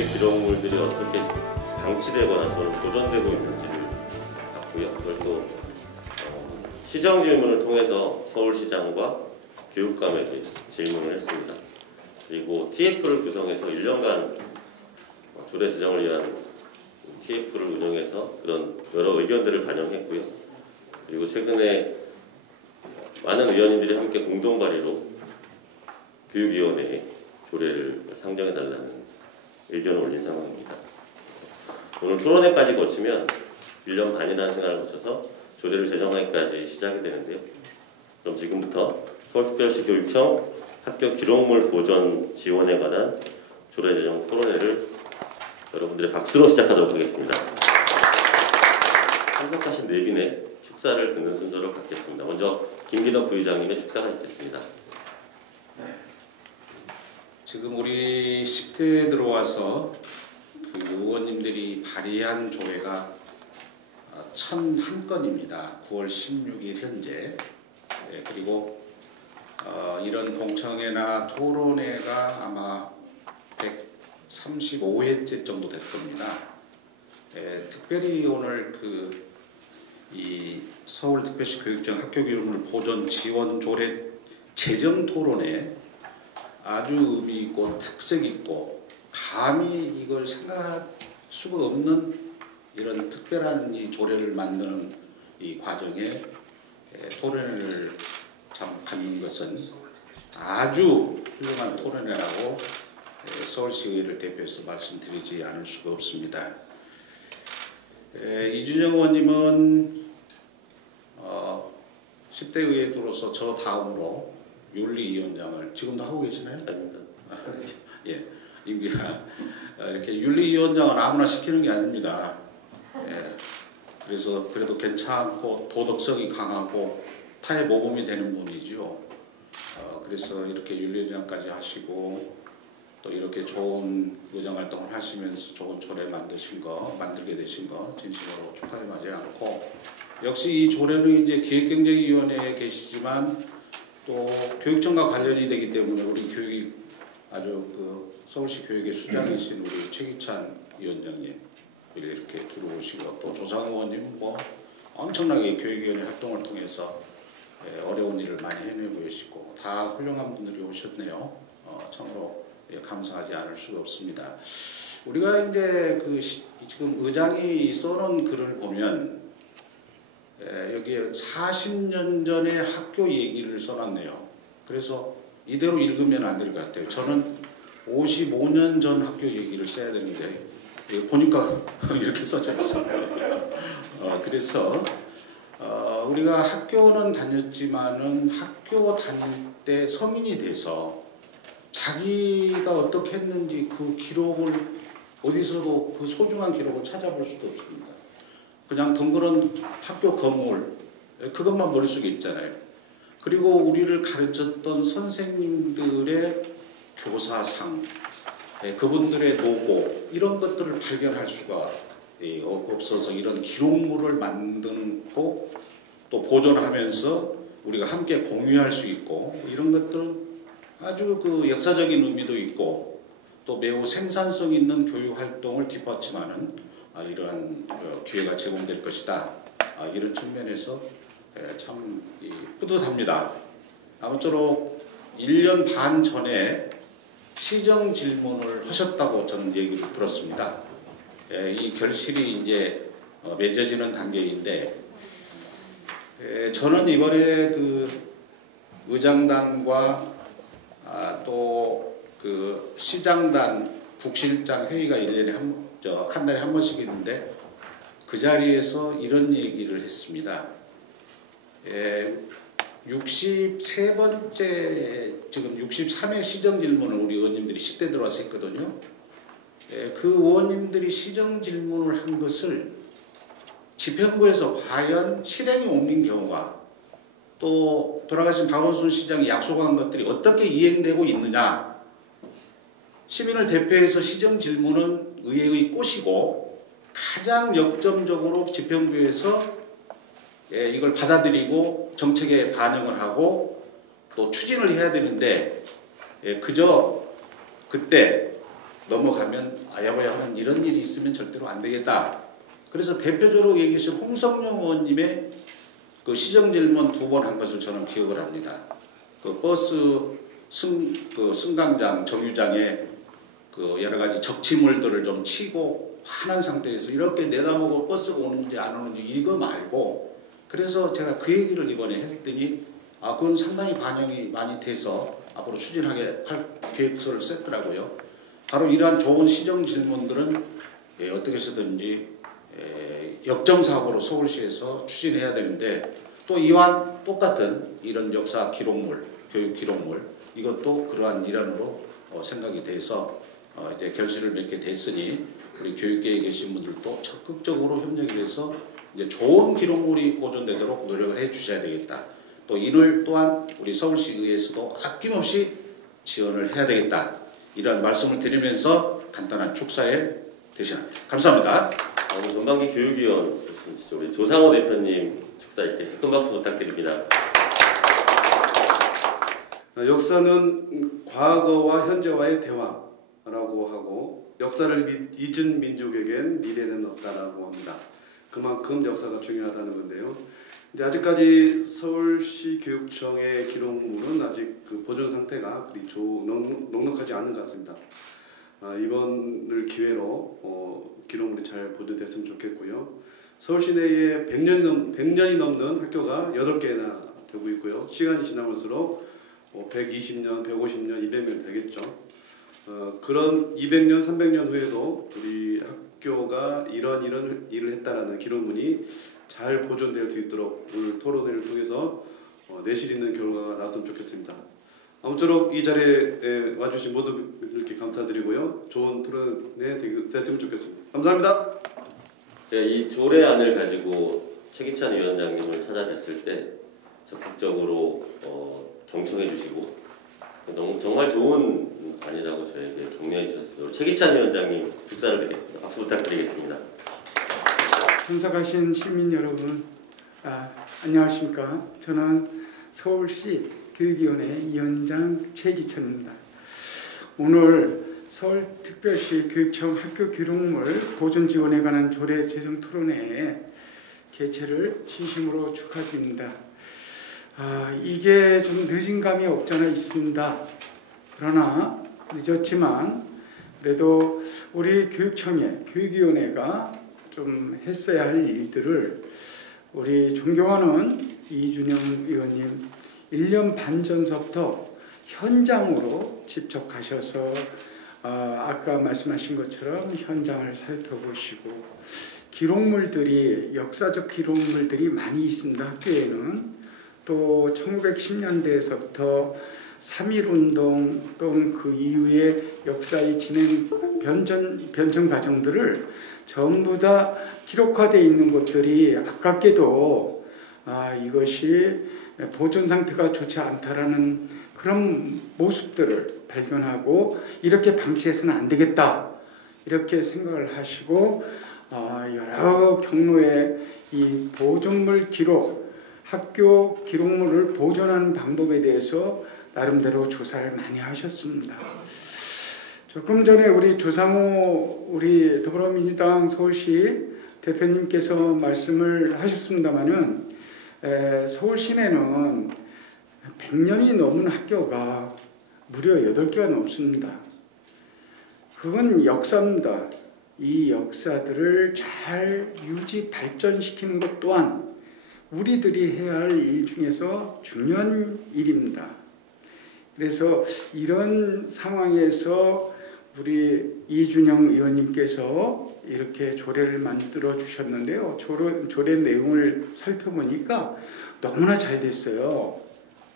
특별시 기록물들이 어떻게 방치되거나 또는 보존되고 있는지를 봤고요. 그걸 또 시정 질문을 통해서 서울시장과 교육감에게 질문을 했습니다. 그리고 TF를 구성해서 1년간 조례 제정을 위한 TF를 운영해서 그런 여러 의견들을 반영했고요. 그리고 최근에 많은 의원님들이 함께 공동 발의로 교육위원회에 조례를 상정해달라는 의견을 올린 상황입니다. 오늘 토론회까지 거치면 1년 반이라는 시간을 거쳐서 조례를 제정하기까지 시작이 되는데요. 그럼 지금부터 서울특별시 교육청 학교 기록물 보존 지원에 관한 조례 제정 토론회를 여러분들의 박수로 시작하도록 하겠습니다. 참석하신 4분의 축사를 듣는 순서로 갖겠습니다. 먼저 김기덕 부의장님의 축사가 있겠습니다. 지금 우리 10대에 들어와서 그 의원님들이 발의한 조례가 1001건입니다. 9월 16일 현재. 그리고 이런 공청회나 토론회가 아마 135회째 정도 될 겁니다. 특별히 오늘 이 서울특별시 교육청 학교기록물 보존 지원 조례 제정 토론회 아주 의미 있고 특색 있고 감히 이걸 생각할 수가 없는 이런 특별한 이 조례를 만드는 이 과정에 토론회를 참 갖는 것은 아주 훌륭한 토론회라고 서울시의회를 대표해서 말씀드리지 않을 수가 없습니다. 이준영 의원님은 10대 의회에 들어서 저 다음으로 윤리위원장을 지금도 하고 계시나요? 아닙니다. 예, 임기가 이렇게 윤리위원장은 아무나 시키는 게 아닙니다. 그래서 그래도 괜찮고 도덕성이 강하고 타의 모범이 되는 분이지요. 그래서 이렇게 윤리위원장까지 하시고 또 이렇게 좋은 의정활동을 하시면서 좋은 조례 만들게 되신 거 진심으로 축하해 마지 않고, 역시 이 조례는 이제 기획경제위원회에 계시지만 또 교육청과 관련이 되기 때문에 우리 교육이 아주 서울시 교육의 수장이신 우리 최기찬 위원장님 이렇게 들어오시고, 또 조상 의원님 뭐 엄청나게 교육위원회 활동을 통해서 어려운 일을 많이 해내고 계시고 다 훌륭한 분들이 오셨네요. 참으로 감사하지 않을 수가 없습니다. 우리가 이제 지금 의장이 써놓은 글을 보면 여기에 40년 전의 학교 얘기를 써놨네요. 그래서 이대로 읽으면 안 될 것 같아요. 저는 55년 전 학교 얘기를 써야 되는데 보니까 이렇게 써져 있어요. 그래서 우리가 학교는 다녔지만은 학교 다닐 때 성인이 돼서 자기가 어떻게 했는지 그 기록을 어디서도 그 소중한 기록을 찾아볼 수도 없습니다. 그냥 덩그런 학교 건물 그것만 머릿속에 있잖아요. 그리고 우리를 가르쳤던 선생님들의 교사상, 그분들의 노고 이런 것들을 발견할 수가 없어서 이런 기록물을 만들고 또 보존하면서 우리가 함께 공유할 수 있고 이런 것들은 아주 역사적인 의미도 있고 또 매우 생산성 있는 교육 활동을 뒷받침하는 이러한 기회가 제공될 것이다. 이런 측면에서 참 뿌듯합니다. 아무쪼록 1년 반 전에 시정 질문을 하셨다고 저는 얘기를 들었습니다. 이 결실이 이제 맺어지는 단계인데, 저는 이번에 의장단과 또 시장단 국실장 회의가 1년에 한 달에 한 번씩 있는데 그 자리에서 이런 얘기를 했습니다. 63번째 지금 63회 시정 질문을 우리 의원님들이 10대 들어와서 했거든요. 그 의원님들이 시정 질문을 한 것을 집행부에서 과연 실행에 옮긴 경우가 또 돌아가신 박원순 시장이 약속한 것들이 어떻게 이행되고 있느냐. 시민을 대표해서 시정 질문은 의회의 꽃이고 가장 역점적으로 집행부에서 이걸 받아들이고 정책에 반영을 하고 또 추진을 해야 되는데 그저 그때 넘어가면 아야바야 하는 이런 일이 있으면 절대로 안 되겠다. 그래서 대표적으로 얘기하신 홍성룡 의원님의 그 시정 질문 2번 한 것을 저는 기억을 합니다. 그 버스 승강장 정류장에 그 여러 가지 적치물들을 좀 치고 화난 상태에서 이렇게 내다보고 버스가 오는지 안 오는지 이거 말고, 그래서 제가 그 얘기를 이번에 했더니 그건 상당히 반영이 많이 돼서 앞으로 추진하게 할 계획서를 썼더라고요. 바로 이러한 좋은 시정 질문들은 어떻게 해서든지 역점사업으로 서울시에서 추진해야 되는데, 또 이와 똑같은 이런 역사 기록물, 교육 기록물, 이것도 그러한 일환으로 생각이 돼서 이제 결실을 맺게 됐으니 우리 교육계에 계신 분들도 적극적으로 협력이 돼서 이제 좋은 기록물이 보존되도록 노력을 해 주셔야 되겠다. 또 이를 또한 우리 서울시의회에서도 아낌없이 지원을 해야 되겠다. 이런 말씀을 드리면서 간단한 축사에 대신합니다. 감사합니다. 다음은 전반기 교육위원 출신이시죠. 우리 조상호 대표님 축사 있게 큰 박수 부탁드립니다. 역사는 과거와 현재와의 대화라고 하고, 역사를 잊은 민족에겐 미래는 없다라고 합니다. 그만큼 역사가 중요하다는 건데요. 근데 아직까지 서울시 교육청의 기록물은 아직 그 보존 상태가 그리 넉넉하지 않은 것 같습니다. 이번을 기회로 기록물이 잘 보존됐으면 좋겠고요. 서울 시내에 100년이 넘는 학교가 8개나 되고 있고요. 시간이 지나면서 120년, 150년, 200년 되겠죠. 그런 200년, 300년 후에도 우리 학교가 이런 일을 했다라는 기록물이 잘 보존될 수 있도록 오늘 토론회를 통해서 내실 있는 결과가 나왔으면 좋겠습니다. 아무쪼록 이 자리에 와주신 모두 이렇게 감사드리고요. 좋은 토론회 됐으면 좋겠습니다. 감사합니다. 제가 이 조례안을 가지고 최기찬 위원장님을 찾아뵀을 때 적극적으로 경청해 주시고 너무 정말 좋은 안이라고 저에게 격려해 주셨습니다. 최기찬 위원장님 축사를 드리겠습니다. 박수 부탁드리겠습니다. 참석하신 시민 여러분, 안녕하십니까. 저는 서울시 교육위원회 위원장 최기찬입니다. 오늘 서울특별시 교육청 학교 기록물 보존 지원에 관한 조례 제정 토론회 개최를 진심으로 축하드립니다. 이게 좀 늦은 감이 없잖아 있습니다. 그러나 늦었지만 그래도 우리 교육청의 교육위원회가 좀 했어야 할 일들을 우리 존경하는 이준영 의원님 1년 반 전서부터 현장으로 직접 가셔서 아까 말씀하신 것처럼 현장을 살펴보시고 기록물들이 역사적 기록물들이 많이 있습니다. 학교에는 또 1910년대에서부터 3.1운동 또는 그 이후에 역사의 진행 변천 과정들을 전부 다 기록화되어 있는 것들이 아깝게도 이것이 보존 상태가 좋지 않다라는 그런 모습들을 발견하고 이렇게 방치해서는 안 되겠다 이렇게 생각을 하시고 여러 경로에 이 보존물 기록, 학교 기록물을 보존하는 방법에 대해서 나름대로 조사를 많이 하셨습니다. 조금 전에 우리 조상호 우리 더불어민주당 서울시 대표님께서 말씀을 하셨습니다마는 서울 시내는 100년이 넘은 학교가 무려 8개가 넘습니다. 그건 역사입니다. 이 역사들을 잘 유지 발전시키는 것 또한 우리들이 해야 할 일 중에서 중요한 일입니다. 그래서 이런 상황에서 우리 이준영 의원님께서 이렇게 조례를 만들어 주셨는데요. 조례 내용을 살펴보니까 너무나 잘 됐어요.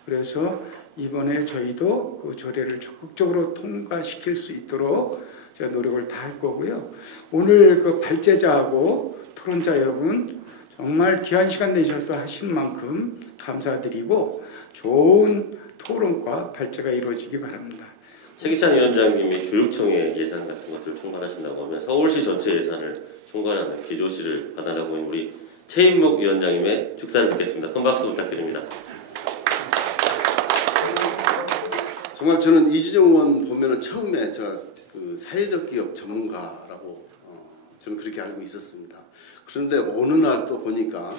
그래서 이번에 저희도 그 조례를 적극적으로 통과시킬 수 있도록 제가 노력을 다할 거고요. 오늘 그 발제자하고 토론자 여러분 정말 귀한 시간 내셔서 하신 만큼 감사드리고 좋은 토론과 발제가 이루어지기 바랍니다. 최기찬 위원장님이 교육청의 예산 같은 것들을 총괄하신다고 하면 서울시 전체 예산을 총괄하는 기조실을 받아나고 있는 우리 최인묵 위원장님의 축사를 듣겠습니다. 큰 박수 부탁드립니다. 정말 저는 이준영 의원 보면은 처음에 제가 그 사회적 기업 전문가라고 저는 그렇게 알고 있었습니다. 그런데 어느 날 또 보니까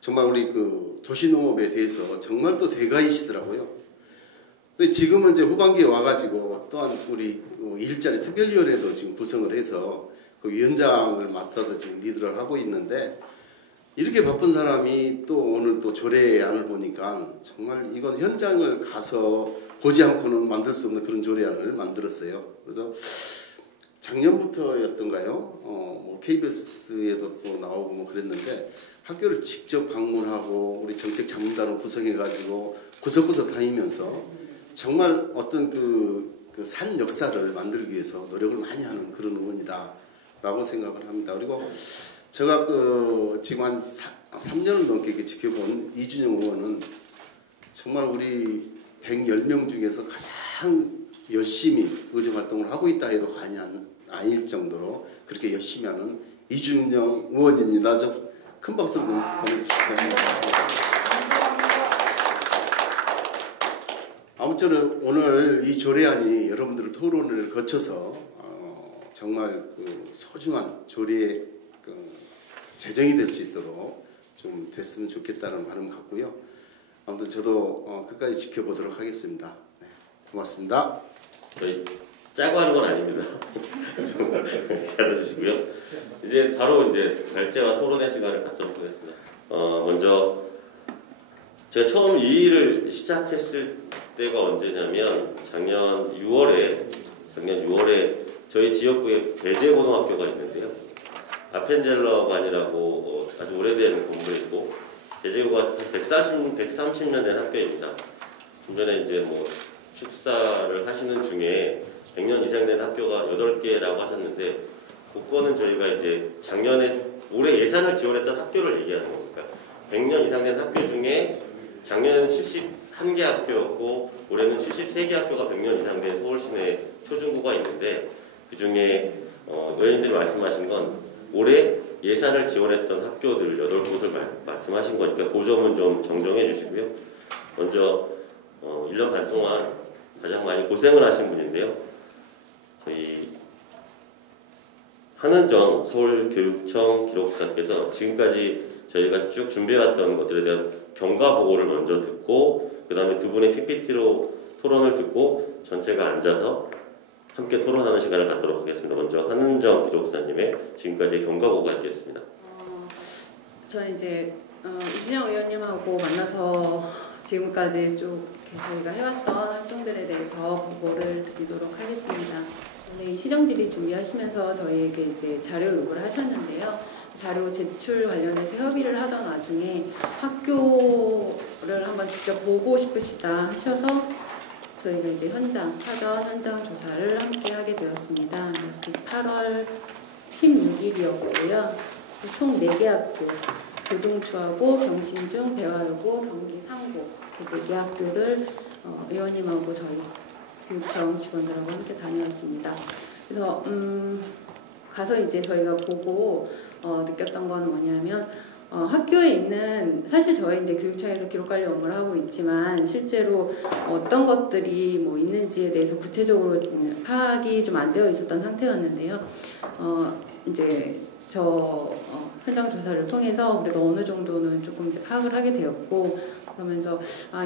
정말 우리 그 도시농업에 대해서 정말 또 대가이시더라고요. 근데 지금은 이제 후반기에 와가지고 또한 우리 일자리 특별위원회도 지금 구성을 해서 그 위원장을 맡아서 지금 리드를 하고 있는데, 이렇게 바쁜 사람이 또 오늘 또 조례안을 보니까 정말 이건 현장을 가서 보지 않고는 만들 수 없는 그런 조례안을 만들었어요. 그래서 작년부터였던가요? KBS에도 또 나오고 뭐 그랬는데, 학교를 직접 방문하고 우리 정책 자문단을 구성해가지고 구석구석 다니면서 정말 어떤 그 산 역사를 만들기 위해서 노력을 많이 하는 그런 의원이다라고 생각을 합니다. 그리고 제가 지금 한 3년을 넘게 이렇게 지켜본 이준영 의원은 정말 우리 110명 중에서 가장 열심히 의정 활동을 하고 있다 해도 과언이 아닐 정도로 그렇게 열심히 하는 이준영 의원입니다. 좀 큰 박수 좀 보내주시죠. 아무쪼록 오늘 이 조례안이 여러분들 토론을 거쳐서 정말 그 소중한 조례 제정이 될 수 있도록 좀 됐으면 좋겠다는 바람 갖고요. 아무튼 저도 끝까지 지켜보도록 하겠습니다. 네, 고맙습니다. 저희 짜고 하는 건 아닙니다. 좀 알아주시고요. 이제 바로 발제와 토론의 시간을 갖도록 하겠습니다. 먼저 제가 처음 이 일을 시작했을 때가 언제냐면 작년 6월에 저희 지역구에 배제고등학교가 있는데요. 아펜젤러관이라고 아주 오래된 건물이 있고, 배제고가 130년 된 학교입니다. 좀 전에 이제 뭐 축사를 하시는 중에 100년 이상 된 학교가 8개라고 하셨는데, 그거는 저희가 이제 올해 예산을 지원했던 학교를 얘기하는 겁니다. 100년 이상 된 학교 중에 작년에는 71개 학교였고 올해는 73개 학교가 100년 이상 된 서울 시내 초중고가 있는데, 그 중에 의원님들이 말씀하신 건 올해 예산을 지원했던 학교들 8곳을 말씀하신 거니까 그 점은 좀 정정해 주시고요. 먼저 1년 반 동안 가장 많이 고생을 하신 분인데요. 저희 한은정 서울교육청 기록사께서 지금까지 저희가 쭉 준비해왔던 것들에 대한 경과 보고를 먼저 듣고, 그 다음에 두 분의 PPT로 토론을 듣고 전체가 앉아서 함께 토론하는 시간을 갖도록 하겠습니다. 먼저 한은정 기록사님의 지금까지의 경과 보고가 있겠습니다. 저는 이제 이준영 의원님하고 만나서 지금까지 쭉 저희가 해왔던 활동들에 대해서 보고를 드리도록 하겠습니다. 오늘 이 시정질의 준비하시면서 저희에게 이제 자료 요구를 하셨는데요. 자료 제출 관련해서 협의를 하던 와중에 학교를 한번 직접 보고 싶으시다 하셔서 저희가 이제 사전 현장 조사를 함께 하게 되었습니다. 8월 16일이었고요. 총 4개 학교, 교동초하고 경신중, 배화여고, 경기 상고, 4개 학교를 의원님하고 저희 교육청 직원들하고 함께 다녀왔습니다. 그래서 가서 이제 저희가 보고 느꼈던 건 뭐냐면, 학교에 있는, 사실 저희 이제 교육청에서 기록관리 업무를 하고 있지만 실제로 어떤 것들이 뭐 있는지에 대해서 구체적으로 파악이 좀 안 되어 있었던 상태였는데요. 이제 현장 조사를 통해서 그래도 어느 정도는 조금 파악을 하게 되었고, 그러면서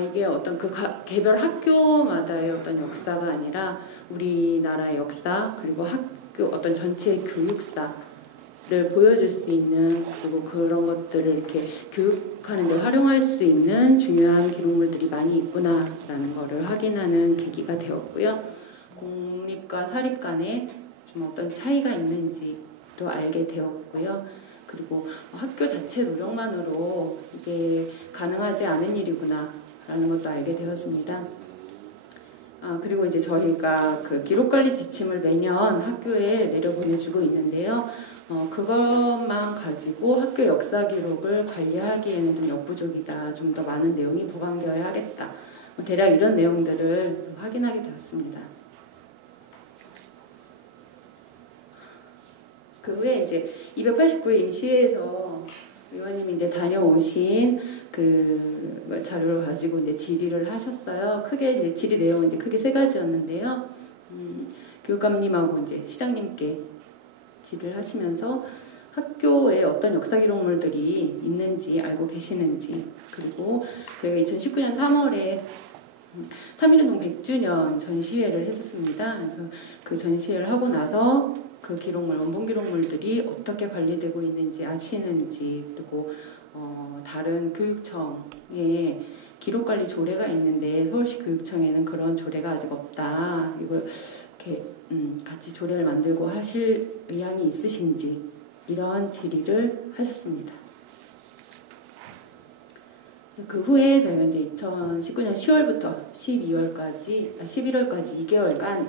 이게 어떤 개별 학교마다의 어떤 역사가 아니라 우리나라의 역사, 그리고 학교 어떤 전체 교육사를 보여줄 수 있는, 그리고 그런 것들을 이렇게 교육하는 데 활용할 수 있는 중요한 기록물들이 많이 있구나라는 것을 확인하는 계기가 되었고요. 공립과 사립 간에 좀 어떤 차이가 있는지도 알게 되었고요. 그리고 학교 자체 노력만으로 이게 가능하지 않은 일이구나라는 것도 알게 되었습니다. 그리고 이제 저희가 그 기록관리 지침을 매년 학교에 내려보내주고 있는데요. 그것만 가지고 학교 역사 기록을 관리하기에는 좀 역부족이다. 좀 더 많은 내용이 보강되어야 하겠다. 대략 이런 내용들을 확인하게 되었습니다. 그 후에 이제 289회 임시회에서 의원님이 이제 다녀오신 그 자료를 가지고 이제 질의를 하셨어요. 크게 이제 질의 내용은 이제 크게 3가지였는데요. 교육감님하고 이제 시장님께 질의를 하시면서 학교에 어떤 역사 기록물들이 있는지 알고 계시는지, 그리고 저희가 2019년 3월에 3.1운동 100주년 전시회를 했었습니다. 그래서 그 전시회를 하고 나서 그 기록물, 원본 기록물들이 어떻게 관리되고 있는지 아시는지, 그리고 다른 교육청에 기록관리 조례가 있는데 서울시 교육청에는 그런 조례가 아직 없다. 이걸 이렇게 같이 조례를 만들고 하실 의향이 있으신지 이런 질의를 하셨습니다. 그 후에 저희가 이제 2019년 10월부터 11월까지 2개월간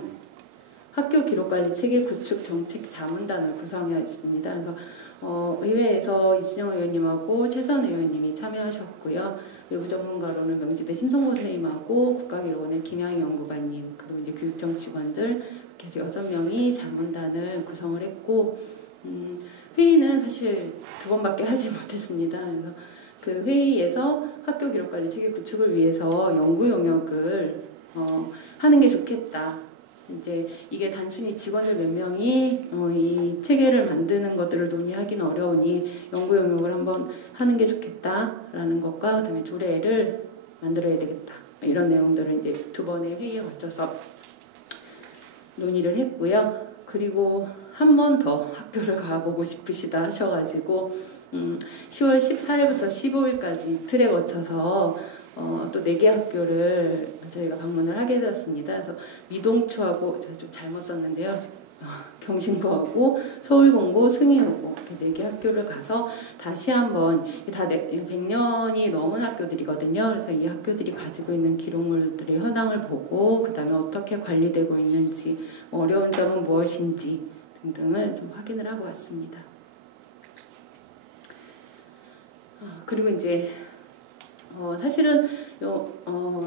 학교 기록관리 체계 구축 정책 자문단을 구성하였습니다. 그래서 의회에서 이준영 의원님하고 최선 의원님이 참여하셨고요. 외부 전문가로는 명지대 심성모 선생님하고 국가기록원의 김양희 연구관님, 그리고 이제 교육청 직원들 이렇게 6명이 자문단을 구성을 했고, 회의는 사실 2번밖에 하지 못했습니다. 그래서 그 회의에서 학교 기록관리 체계 구축을 위해서 연구 용역을 하는 게 좋겠다. 이제 이게 단순히 직원들 몇 명이 이 체계를 만드는 것들을 논의하기는 어려우니 연구 용역을 한번 하는 게 좋겠다라는 것과 그다음에 조례를 만들어야 되겠다. 이런 내용들을 이제 2번의 회의에 걸쳐서 논의를 했고요. 그리고 한 번 더 학교를 가보고 싶으시다 하셔가지고 10월 14일부터 15일까지 틀에 거쳐서 또 4개 학교를 저희가 방문을 하게 되었습니다. 그래서 미동초하고 제가 좀 잘못 썼는데요. 경신고하고 서울공고, 승희여고 이렇게 4개 학교를 가서 다시 한번 다 100년이 넘은 학교들이거든요. 그래서 이 학교들이 가지고 있는 기록물들의 현황을 보고 그 다음에 어떻게 관리되고 있는지, 어려운 점은 무엇인지 등등을 좀 확인을 하고 왔습니다. 그리고 이제 사실은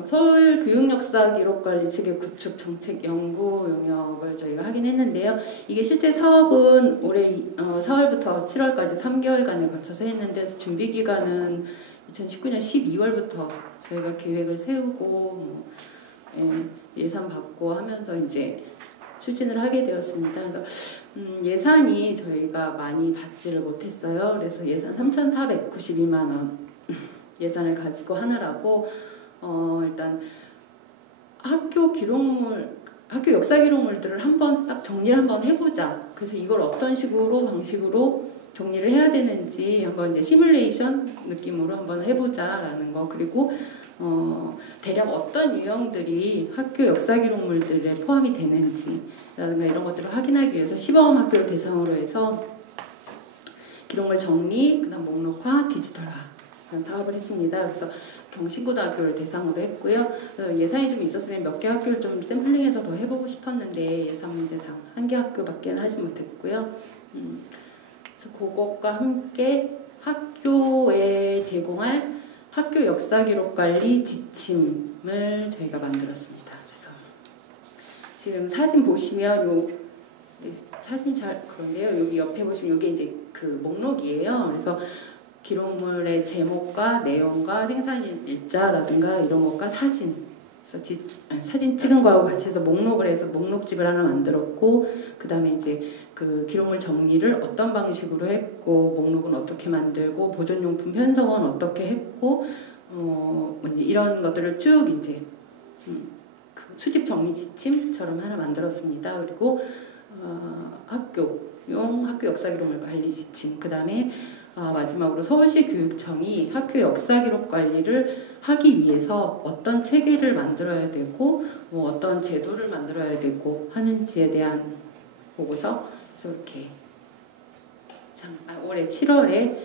서울 교육역사 기록관리 체계 구축 정책 연구 용역을 저희가 하긴 했는데요. 이게 실제 사업은 올해 4월부터 7월까지 3개월간에 거쳐서 했는데 준비 기간은 2019년 12월부터 저희가 계획을 세우고 예산 받고 하면서 이제 추진을 하게 되었습니다. 그래서 예산이 저희가 많이 받지를 못했어요. 그래서 예산 3,492만 원 예산을 가지고 하느라고 일단 학교 역사 기록물들을 한번 싹 정리를 한번 해보자. 그래서 이걸 어떤 방식으로 정리를 해야 되는지 한번 이제 시뮬레이션 느낌으로 한번 해보자라는 거, 그리고 대략 어떤 유형들이 학교 역사 기록물들에 포함이 되는지라든가 이런 것들을 확인하기 위해서 시범 학교를 대상으로 해서 기록물 정리, 그다음 목록화, 디지털화 사업을 했습니다. 그래서 경신고등학교를 대상으로 했고요. 예산이 좀 있었으면 몇 개 학교를 좀 샘플링해서 더 해보고 싶었는데 예산 문제상 1개 학교밖에 하지 못했고요. 그래서 그것과 함께 학교에 제공할 학교 역사 기록 관리 지침을 저희가 만들었습니다. 그래서 지금 사진 보시면 사진이 잘 그런데요. 여기 옆에 보시면 이게 이제 그 목록이에요. 그래서 기록물의 제목과 내용과 생산 일자라든가 이런 것과 사진, 그래서 사진 찍은 거하고 같이 해서 목록을 해서 목록집을 하나 만들었고, 그 다음에 이제 그 기록물 정리를 어떤 방식으로 했고, 목록은 어떻게 만들고, 보존용품 편성은 어떻게 했고, 이런 것들을 쭉 이제 그 수집 정리 지침처럼 하나 만들었습니다. 그리고 학교용 학교 역사 기록물 관리 지침, 그 다음에 마지막으로 서울시 교육청이 학교 역사 기록 관리를 하기 위해서 어떤 체계를 만들어야 되고 어떤 제도를 만들어야 되고 하는지에 대한 보고서, 그래서 이렇게 올해 7월에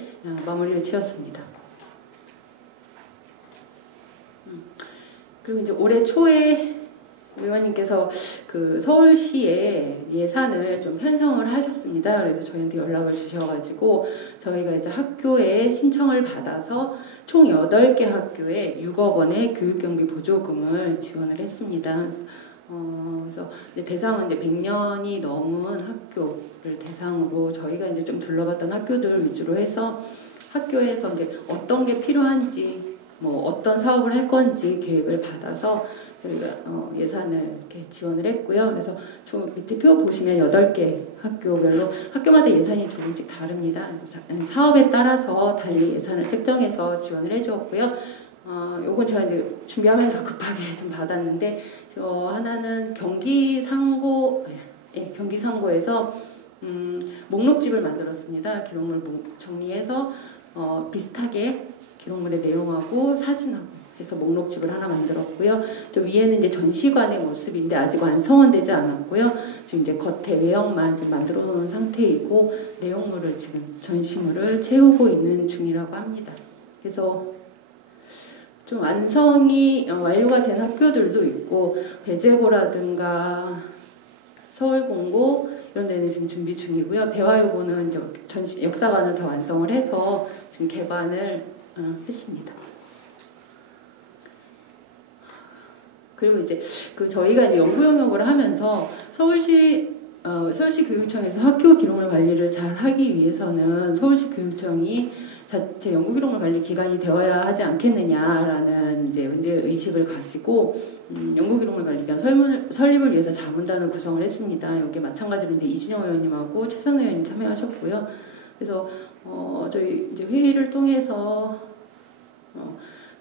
마무리를 지었습니다. 그리고 이제 올해 초에 의원님께서 그 서울시에 예산을 좀 편성을 하셨습니다. 그래서 저희한테 연락을 주셔가지고 저희가 이제 학교에 신청을 받아서 총 8개 학교에 6억 원의 교육경비 보조금을 지원을 했습니다. 그래서 이제 대상은 이제 100년이 넘은 학교를 대상으로 저희가 이제 좀 둘러봤던 학교들 위주로 해서 학교에서 이제 어떤 게 필요한지 뭐 어떤 사업을 할 건지 계획을 받아서 저희가 예산을 이렇게 지원을 했고요. 그래서 저 밑에 표 보시면 8개 학교별로 학교마다 예산이 조금씩 다릅니다. 그래서 사업에 따라서 달리 예산을 책정해서 지원을 해주었고요. 요건 제가 이제 준비하면서 급하게 좀 받았는데 저 하나는 경기상고에서 목록집을 만들었습니다. 기록물 정리해서 비슷하게 기록물의 내용하고 사진하고 해서 목록집을 하나 만들었고요. 저 위에는 이제 전시관의 모습인데 아직 완성은 되지 않았고요. 지금 이제 겉에 외형만 지금 만들어 놓은 상태이고 내용물을 지금 전시물을 채우고 있는 중이라고 합니다. 그래서 좀 완성이 완료가 된 학교들도 있고 배재고라든가 서울공고 이런 데는 지금 준비 중이고요. 대화여고는 이제 역사관을 다 완성을 해서 지금 개관을 했습니다. 그리고 이제 저희가 이제 연구 영역을 하면서 서울시 교육청에서 학교 기록물 관리를 잘 하기 위해서는 서울시 교육청이 자체 연구 기록물 관리 기관이 되어야 하지 않겠느냐라는 이제 문제 의식을 가지고 연구 기록물 관리 기관 설립을 위해서 자문단을 구성을 했습니다. 여기 마찬가지로 이제 이준영 의원님하고 최선 의원님 참여하셨고요. 그래서 저희 이제 회의를 통해서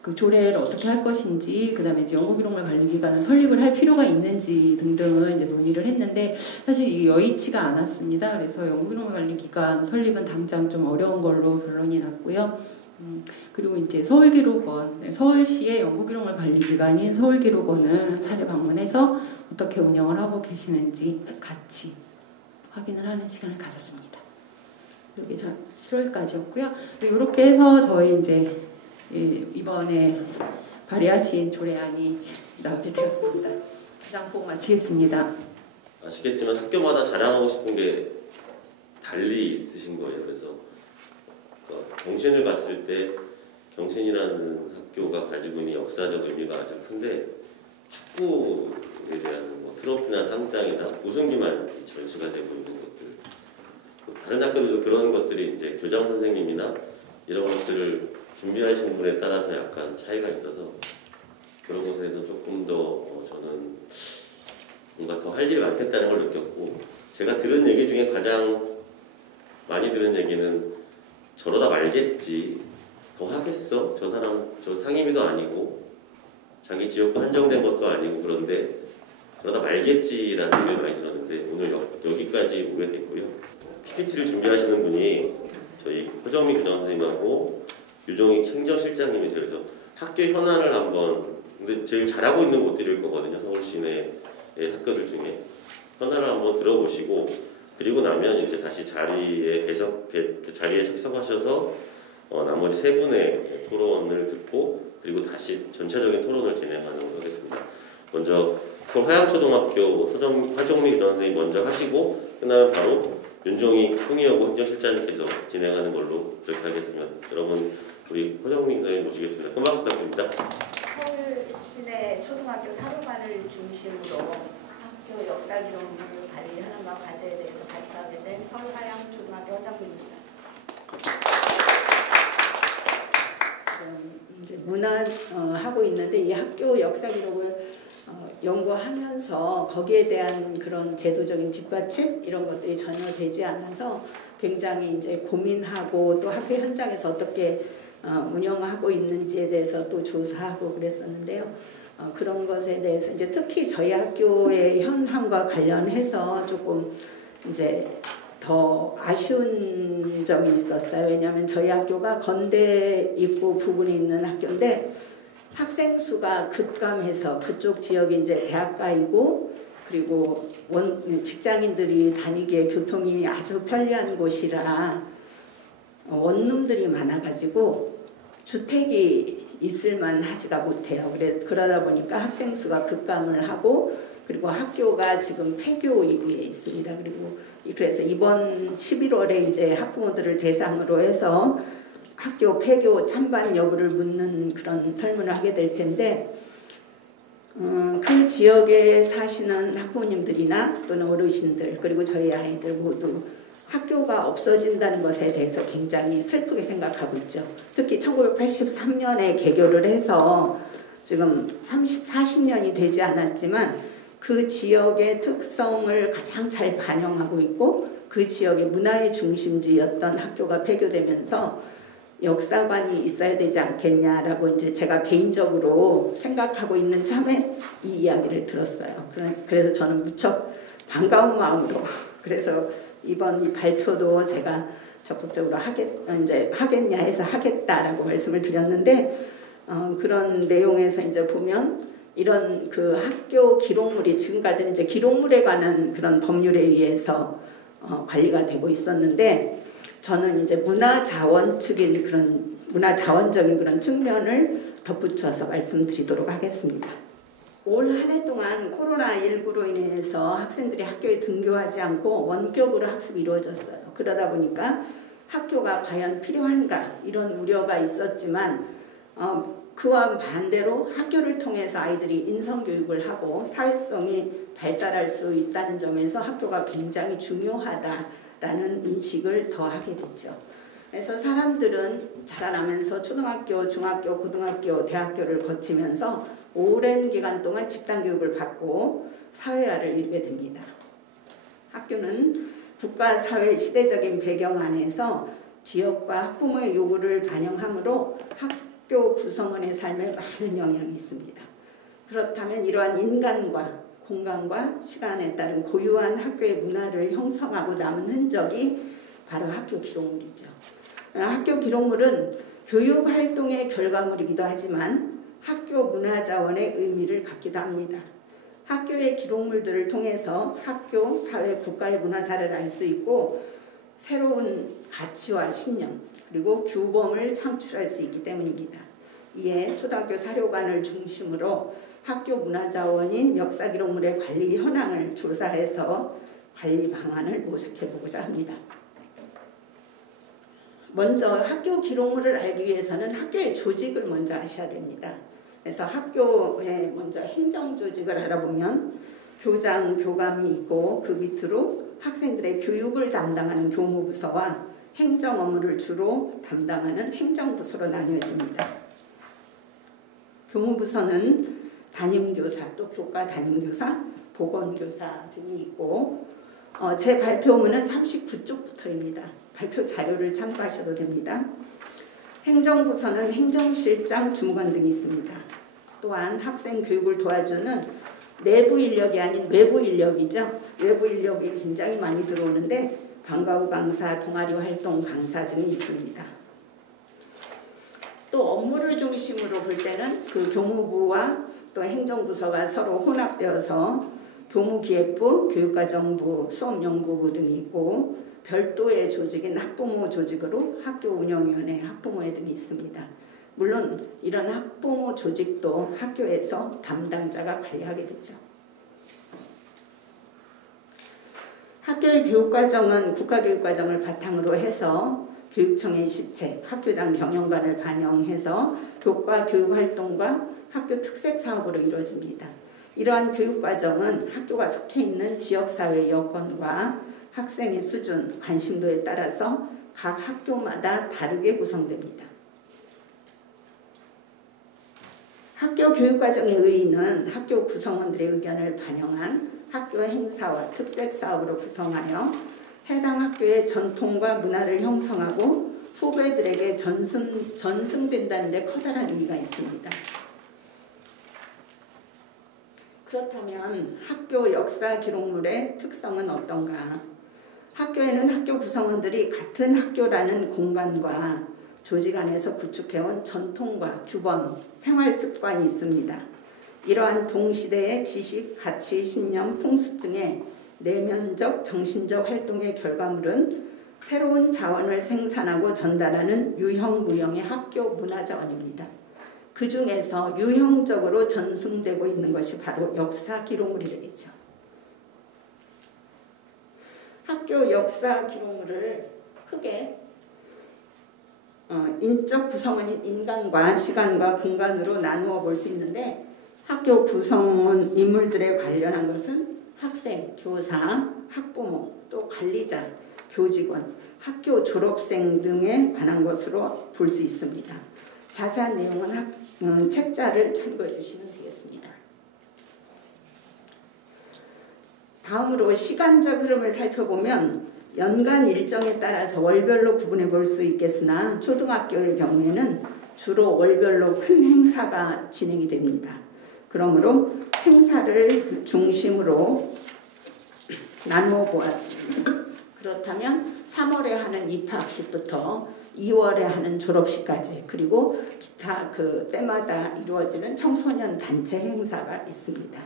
그 조례를 어떻게 할 것인지, 그다음에 이제 연구기록물 관리기관을 설립을 할 필요가 있는지 등등을 이제 논의를 했는데 사실 이게 여의치가 않았습니다. 그래서 연구기록물 관리기관 설립은 당장 좀 어려운 걸로 결론이 났고요. 그리고 이제 서울기록원, 서울시의 연구기록물 관리기관인 서울기록원을 한 차례 방문해서 어떻게 운영을 하고 계시는지 같이 확인을 하는 시간을 가졌습니다. 이게 7월까지였고요. 이렇게 해서 저희 이제 이번에 발의하신 조례안이 나오게 되었습니다. 이상 보고 마치겠습니다. 아시겠지만 학교마다 자랑하고 싶은 게 달리 있으신 거예요. 그래서 경신을 갔을 때 경신이라는 학교가 가지고 있는 역사적 의미가 아주 큰데 축구에 대한 뭐 트로피나 상장이나 우승기만 전시가 되고 있는 것들, 다른 학교들도 그런 것들이 이제 교장 선생님이나 이런 것들을 준비하시는 분에 따라서 약간 차이가 있어서 그런 곳에서 조금 더 저는 뭔가 더 할 일이 많겠다는 걸 느꼈고, 제가 들은 얘기 중에 가장 많이 들은 얘기는 저러다 말겠지, 더 하겠어? 저 사람 저 상임위도 아니고 자기 지역구 한정된 것도 아니고 그런데 저러다 말겠지라는 얘기를 많이 들었는데 오늘 여기까지 오게 됐고요. PPT를 준비하시는 분이 저희 호정미 교장 선생님하고 유종익 행정실장님이세요. 그래서 학교 현안을 한번, 근데 제일 잘하고 있는 곳들일 거거든요. 서울 시내 학교들 중에 현안을 한번 들어보시고, 그리고 나면 이제 다시 자리에 착석하셔서 나머지 세 분의 토론을 듣고 그리고 다시 전체적인 토론을 진행하는 걸 하겠습니다. 먼저 서울 하양초등학교 화정미 교장 선생님 먼저 하시고 끝나면 바로 윤종익 총리여고 행정실장님께서 진행하는 걸로 그렇게 하겠습니다. 여러분 우리 호정미 선생님 모시겠습니다. 큰 박수 부탁드립니다. 서울 시내 초등학교 사료관을 중심으로 학교 역사 기록물을 관리하는 것 과제에 대해서 발표하게 된 서울 하양초등학교 허정미입니다. 이제 문화하고 있는데 이 학교 역사 기록을 연구하면서 거기에 대한 그런 제도적인 뒷받침 이런 것들이 전혀 되지 않아서 굉장히 이제 고민하고 또 학교 현장에서 어떻게 운영하고 있는지에 대해서 또 조사하고 그랬었는데요. 그런 것에 대해서 이제 특히 저희 학교의 현황과 관련해서 조금 이제 더 아쉬운 점이 있었어요. 왜냐하면 저희 학교가 건대 입구 부근에 있는 학교인데 학생 수가 급감해서 그쪽 지역이 이제 대학가이고 그리고 직장인들이 다니기에 교통이 아주 편리한 곳이라 원룸들이 많아가지고 주택이 있을만 하지가 못해요. 그러다 보니까 학생 수가 급감을 하고 그리고 학교가 지금 폐교 위기에 있습니다. 그래서 이번 11월에 이제 학부모들을 대상으로 해서 학교 폐교 찬반 여부를 묻는 그런 설문을 하게 될 텐데 그 지역에 사시는 학부모님들이나 또는 어르신들 그리고 저희 아이들 모두 학교가 없어진다는 것에 대해서 굉장히 슬프게 생각하고 있죠. 특히 1983년에 개교를 해서 지금 40년이 되지 않았지만 그 지역의 특성을 가장 잘 반영하고 있고 그 지역의 문화의 중심지였던 학교가 폐교되면서 역사관이 있어야 되지 않겠냐라고 이제 제가 개인적으로 생각하고 있는 참에 이 이야기를 들었어요. 그래서 저는 무척 반가운 마음으로 그래서 이번 이 발표도 제가 적극적으로 하겠냐 해서 하겠다라고 말씀을 드렸는데 그런 내용에서 이제 보면 이런 그 학교 기록물이 지금까지는 이제 기록물에 관한 그런 법률에 의해서 관리가 되고 있었는데 저는 이제 문화자원 측인 그런 문화자원적인 그런 측면을 덧붙여서 말씀드리도록 하겠습니다. 올 한 해 동안 코로나19로 인해서 학생들이 학교에 등교하지 않고 원격으로 학습이 이루어졌어요. 그러다 보니까 학교가 과연 필요한가 이런 우려가 있었지만 그와 반대로 학교를 통해서 아이들이 인성교육을 하고 사회성이 발달할 수 있다는 점에서 학교가 굉장히 중요하다라는 인식을 더하게 됐죠. 그래서 사람들은 자라나면서 초등학교, 중학교, 고등학교, 대학교를 거치면서 오랜 기간 동안 집단교육을 받고 사회화를 이루게 됩니다. 학교는 국가, 사회, 시대적인 배경 안에서 지역과 학부모의 요구를 반영하므로 학교 구성원의 삶에 많은 영향이 있습니다. 그렇다면 이러한 인간과 공간과 시간에 따른 고유한 학교의 문화를 형성하고 남은 흔적이 바로 학교 기록물이죠. 학교 기록물은 교육활동의 결과물이기도 하지만 학교 문화자원의 의미를 갖기도 합니다. 학교의 기록물들을 통해서 학교, 사회, 국가의 문화사를 알 수 있고 새로운 가치와 신념 그리고 규범을 창출할 수 있기 때문입니다. 이에 초등학교 사료관을 중심으로 학교 문화자원인 역사기록물의 관리 현황을 조사해서 관리 방안을 모색해보고자 합니다. 먼저 학교 기록물을 알기 위해서는 학교의 조직을 먼저 아셔야 됩니다. 그래서 학교에 먼저 행정조직을 알아보면 교장, 교감이 있고 그 밑으로 학생들의 교육을 담당하는 교무부서와 행정 업무를 주로 담당하는 행정부서로 나뉘어집니다. 교무부서는 담임교사, 또 교과 담임교사, 보건교사 등이 있고 제 발표문은 39쪽부터입니다. 발표 자료를 참고하셔도 됩니다. 행정부서는 행정실장, 주무관 등이 있습니다. 또한 학생 교육을 도와주는 내부 인력이 아닌 외부 인력이죠. 외부 인력이 굉장히 많이 들어오는데 방과후 강사, 동아리 활동 강사 등이 있습니다. 또 업무를 중심으로 볼 때는 그 교무부와 또 행정부서가 서로 혼합되어서 교무기획부, 교육과정부, 수업연구부 등이 있고 별도의 조직인 학부모 조직으로 학교운영위원회, 학부모회 등이 있습니다. 물론 이런 학부모 조직도 학교에서 담당자가 관리하게 되죠. 학교의 교육과정은 국가교육과정을 바탕으로 해서 교육청의 시책, 학교장 경영관을 반영해서 교과 교육활동과 학교 특색사업으로 이루어집니다. 이러한 교육과정은 학교가 속해 있는 지역사회의 여건과 학생의 수준, 관심도에 따라서 각 학교마다 다르게 구성됩니다. 학교 교육과정의 의의는 학교 구성원들의 의견을 반영한 학교 행사와 특색사업으로 구성하여 해당 학교의 전통과 문화를 형성하고 후배들에게 전승된다는 데 커다란 의미가 있습니다. 그렇다면 학교 역사 기록물의 특성은 어떤가? 학교에는 학교 구성원들이 같은 학교라는 공간과 조직 안에서 구축해온 전통과 규범, 생활 습관이 있습니다. 이러한 동시대의 지식, 가치, 신념, 풍습 등의 내면적, 정신적 활동의 결과물은 새로운 자원을 생산하고 전달하는 유형무형의 학교 문화자원입니다. 그 중에서 유형적으로 전승되고 있는 것이 바로 역사 기록물이 되겠죠. 학교 역사 기록물을 크게 인적 구성원인 인간과 시간과 공간으로 나누어 볼 수 있는데 학교 구성원 인물들에 관련한 것은 학생, 교사, 학부모, 또 관리자, 교직원, 학교 졸업생 등에 관한 것으로 볼 수 있습니다. 자세한 내용은 책자를 참고해 주시면 되겠습니다. 다음으로 시간적 흐름을 살펴보면 연간 일정에 따라서 월별로 구분해 볼 수 있겠으나 초등학교의 경우에는 주로 월별로 큰 행사가 진행이 됩니다. 그러므로 행사를 중심으로 나누어 보았습니다. 그렇다면 3월에 하는 입학식부터 2월에 하는 졸업식까지 그리고 기타 그 때마다 이루어지는 청소년 단체 행사가 있습니다.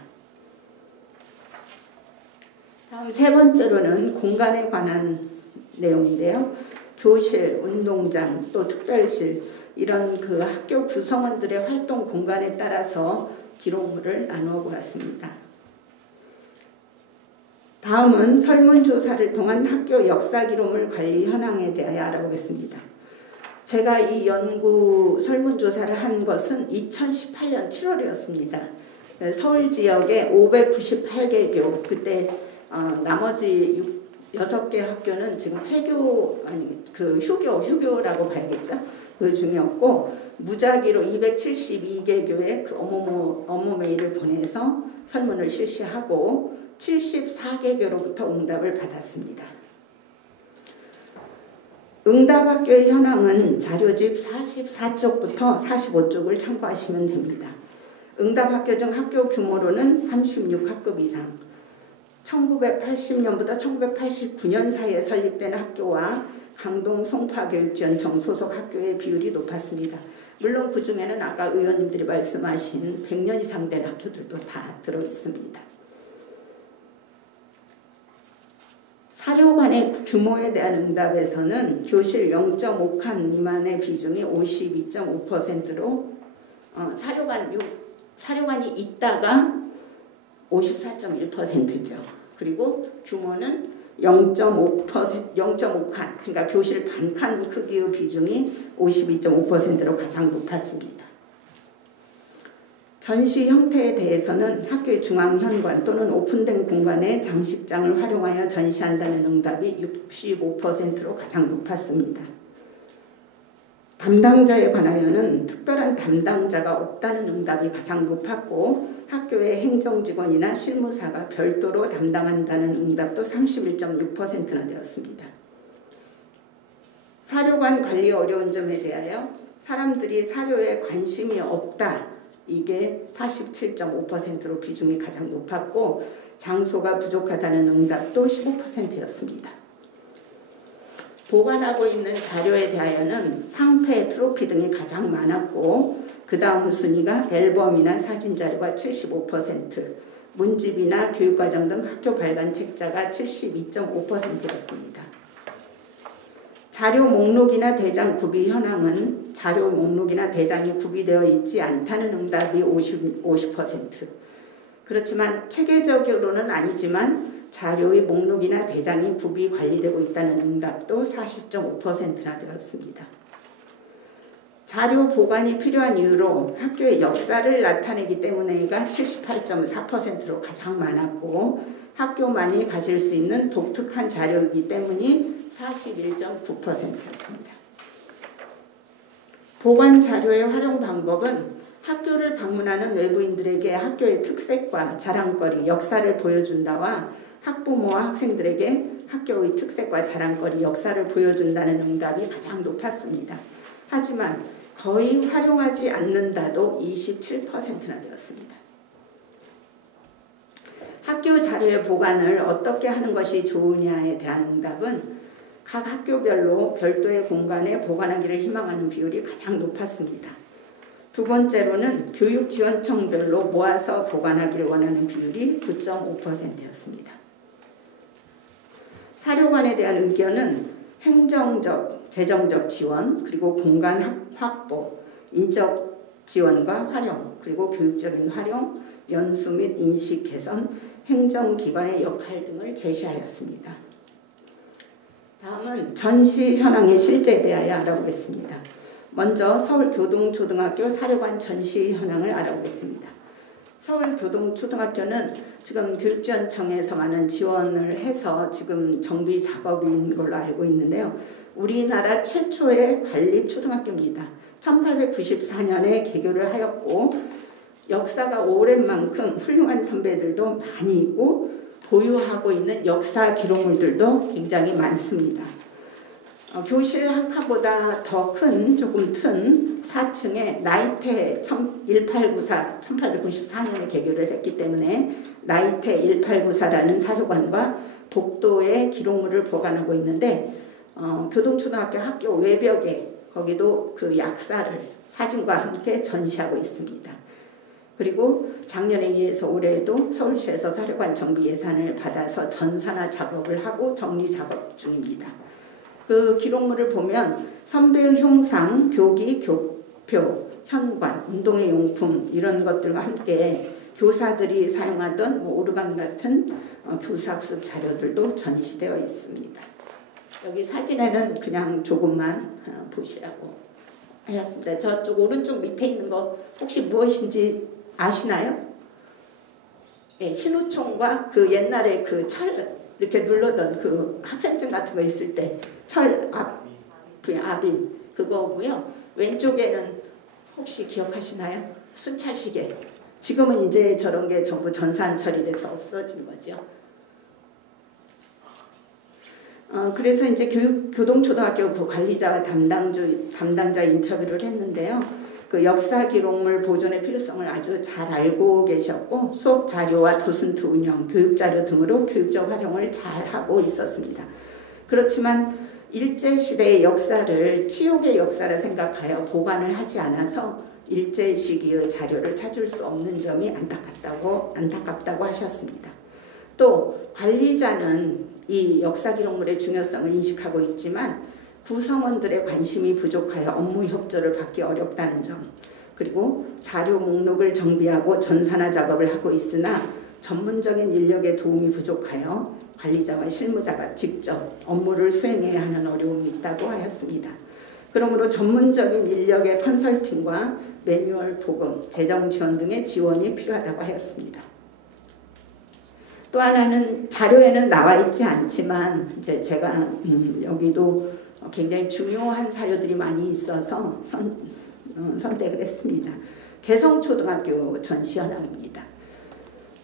다음 세 번째로는 공간에 관한 내용인데요. 교실, 운동장, 또 특별실 이런 그 학교 구성원들의 활동 공간에 따라서 기록물을 나누어 보았습니다. 다음은 설문조사를 통한 학교 역사 기록물 관리 현황에 대하여 알아보겠습니다. 제가 이 연구 설문조사를 한 것은 2018년 7월이었습니다. 서울 지역의 598개 교, 그때 나머지 6개 학교는 지금 폐교, 아니 그 휴교라고 봐야겠죠. 그 중이었고 무작위로 272개 교에 그 업무 메일을 보내서 설문을 실시하고 74개 교로부터 응답을 받았습니다. 응답학교의 현황은 자료집 44쪽부터 45쪽을 참고하시면 됩니다. 응답학교 중 학교 규모로는 36학급 이상, 1980년부터 1989년 사이에 설립된 학교와 강동 송파교육지원청 소속 학교의 비율이 높았습니다. 물론 그 중에는 아까 의원님들이 말씀하신 100년 이상 된 학교들도 다 들어있습니다. 사료관의 규모에 대한 응답에서는 교실 0.5칸 미만의 비중이 52.5%로 사료관이 있다가 54.1%죠. 그리고 규모는 0.5칸, 그러니까 교실 반칸 크기의 비중이 52.5%로 가장 높았습니다. 전시 형태에 대해서는 학교의 중앙현관 또는 오픈된 공간에 장식장을 활용하여 전시한다는 응답이 65%로 가장 높았습니다. 담당자에 관하여는 특별한 담당자가 없다는 응답이 가장 높았고 학교의 행정직원이나 실무사가 별도로 담당한다는 응답도 31.6%나 되었습니다. 사료관 관리 어려운 점에 대하여 사람들이 사료에 관심이 없다. 이게 47.5%로 비중이 가장 높았고 장소가 부족하다는 응답도 15%였습니다. 보관하고 있는 자료에 대하여는 상패, 트로피 등이 가장 많았고 그 다음 순위가 앨범이나 사진자료가 75%, 문집이나 교육과정 등 학교 발간 책자가 72.5%였습니다. 자료 목록이나 대장 구비 현황은 자료 목록이나 대장이 구비되어 있지 않다는 응답이 50%. 그렇지만 체계적으로는 아니지만 자료의 목록이나 대장이 구비 관리되고 있다는 응답도 40.5%나 되었습니다. 자료 보관이 필요한 이유로 학교의 역사를 나타내기 때문에가 78.4%로 가장 많았고 학교만이 가질 수 있는 독특한 자료이기 때문이 41.9%였습니다. 보관 자료의 활용 방법은 학교를 방문하는 외부인들에게 학교의 특색과 자랑거리, 역사를 보여준다와 학부모와 학생들에게 학교의 특색과 자랑거리, 역사를 보여준다는 응답이 가장 높았습니다. 하지만 거의 활용하지 않는다도 27%나 되었습니다. 학교 자료의 보관을 어떻게 하는 것이 좋으냐에 대한 응답은 각 학교별로 별도의 공간에 보관하기를 희망하는 비율이 가장 높았습니다. 두 번째로는 교육지원청별로 모아서 보관하기를 원하는 비율이 9.5%였습니다. 사료관에 대한 의견은 행정적, 재정적 지원, 그리고 공간 확보, 인적 지원과 활용, 그리고 교육적인 활용, 연수 및 인식 개선, 행정기관의 역할 등을 제시하였습니다. 다음은 전시 현황의 실제에 대하여 알아보겠습니다. 먼저 서울교동초등학교 사료관 전시 현황을 알아보겠습니다. 서울교동초등학교는 지금 교육지원청에서 많은 지원을 해서 지금 정비 작업인 걸로 알고 있는데요. 우리나라 최초의 관립초등학교입니다. 1894년에 개교를 하였고 역사가 오랜 만큼 훌륭한 선배들도 많이 있고 보유하고 있는 역사 기록물들도 굉장히 많습니다. 교실 한 칸보다 더 큰 조금 튼 4층에 나이테 1894년에 개교를 했기 때문에 나이테 1894라는 사료관과 복도의 기록물을 보관하고 있는데 교동초등학교 학교 외벽에 거기도 그 약사를 사진과 함께 전시하고 있습니다. 그리고 작년에 이어서 올해도 서울시에서 사료관 정비 예산을 받아서 전산화 작업을 하고 정리 작업 중입니다. 그 기록물을 보면 선배 흉상, 교기, 교표, 현관, 운동회 용품 이런 것들과 함께 교사들이 사용하던 오르간 같은 교사학습 자료들도 전시되어 있습니다. 여기 사진에는 그냥 조금만 보시라고 하셨습니다. 저쪽 오른쪽 밑에 있는 거 혹시 무엇인지 아시나요? 네, 신우총과 그 옛날에 그 철 이렇게 눌러던 그 학생증 같은 거 있을 때 철 압인 그거고요. 왼쪽에는 혹시 기억하시나요? 순찰시계. 지금은 이제 저런 게 전부 전산 처리돼서 없어진 거죠. 그래서 이제 교동초등학교 그 관리자와 담당자 인터뷰를 했는데요. 그 역사 기록물 보존의 필요성을 아주 잘 알고 계셨고 수업 자료와 도슨트 운영, 교육 자료 등으로 교육적 활용을 잘 하고 있었습니다. 그렇지만 일제 시대의 역사를 치욕의 역사라 생각하여 보관을 하지 않아서 일제 시기의 자료를 찾을 수 없는 점이 안타깝다고 하셨습니다. 또 관리자는 이 역사 기록물의 중요성을 인식하고 있지만 구성원들의 관심이 부족하여 업무 협조를 받기 어렵다는 점, 그리고 자료 목록을 정비하고 전산화 작업을 하고 있으나 전문적인 인력의 도움이 부족하여 관리자와 실무자가 직접 업무를 수행해야 하는 어려움이 있다고 하였습니다. 그러므로 전문적인 인력의 컨설팅과 매뉴얼 보급, 재정 지원 등의 지원이 필요하다고 하였습니다. 또 하나는 자료에는 나와 있지 않지만 이제 제가 여기도 굉장히 중요한 사료들이 많이 있어서 선택을 했습니다. 개성초등학교 전시 현황입니다.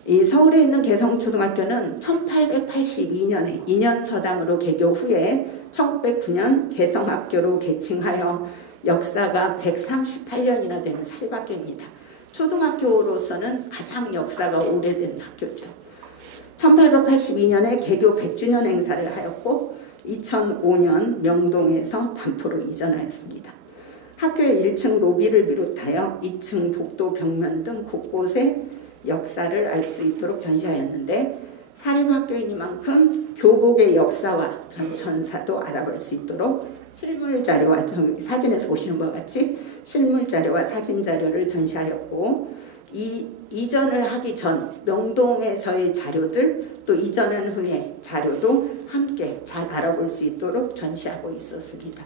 이 서울에 있는 개성초등학교는 1882년에 2년 서당으로 개교 후에 1909년 개성학교로 개칭하여 역사가 138년이나 되는 사립학교입니다. 초등학교로서는 가장 역사가 오래된 학교죠. 1882년에 개교 100주년 행사를 하였고 2005년 명동에서 반포로 이전하였습니다. 학교의 1층 로비를 비롯하여 2층 복도 벽면 등 곳곳에 역사를 알 수 있도록 전시하였는데 사립학교이니만큼 교복의 역사와 전사도 알아볼 수 있도록 실물자료와 사진에서 보시는 것과 같이 실물자료와 사진자료를 전시하였고 이전을 하기 전 명동에서의 자료들 또 이전한 후의 자료도 함께 잘 알아볼 수 있도록 전시하고 있었습니다.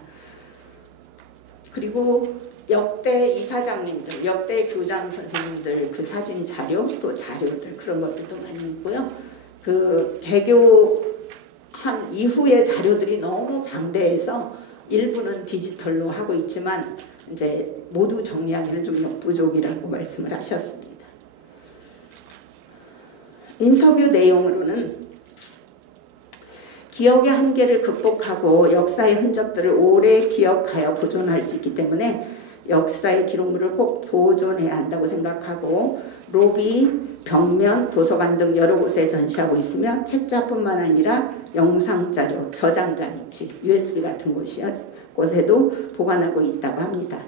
그리고 역대 이사장님들, 역대 교장 선생님들 그 사진 자료 또 자료들 그런 것들도 많이 있고요. 그 개교한 이후의 자료들이 너무 방대해서 일부는 디지털로 하고 있지만 이제 모두 정리하기는 좀 역부족이라고 말씀을 하셨습니다. 인터뷰 내용으로는 기억의 한계를 극복하고 역사의 흔적들을 오래 기억하여 보존할 수 있기 때문에 역사의 기록물을 꼭 보존해야 한다고 생각하고 로비, 벽면, 도서관 등 여러 곳에 전시하고 있으며 책자뿐만 아니라 영상자료, 저장장치, USB 같은 곳에도 보관하고 있다고 합니다.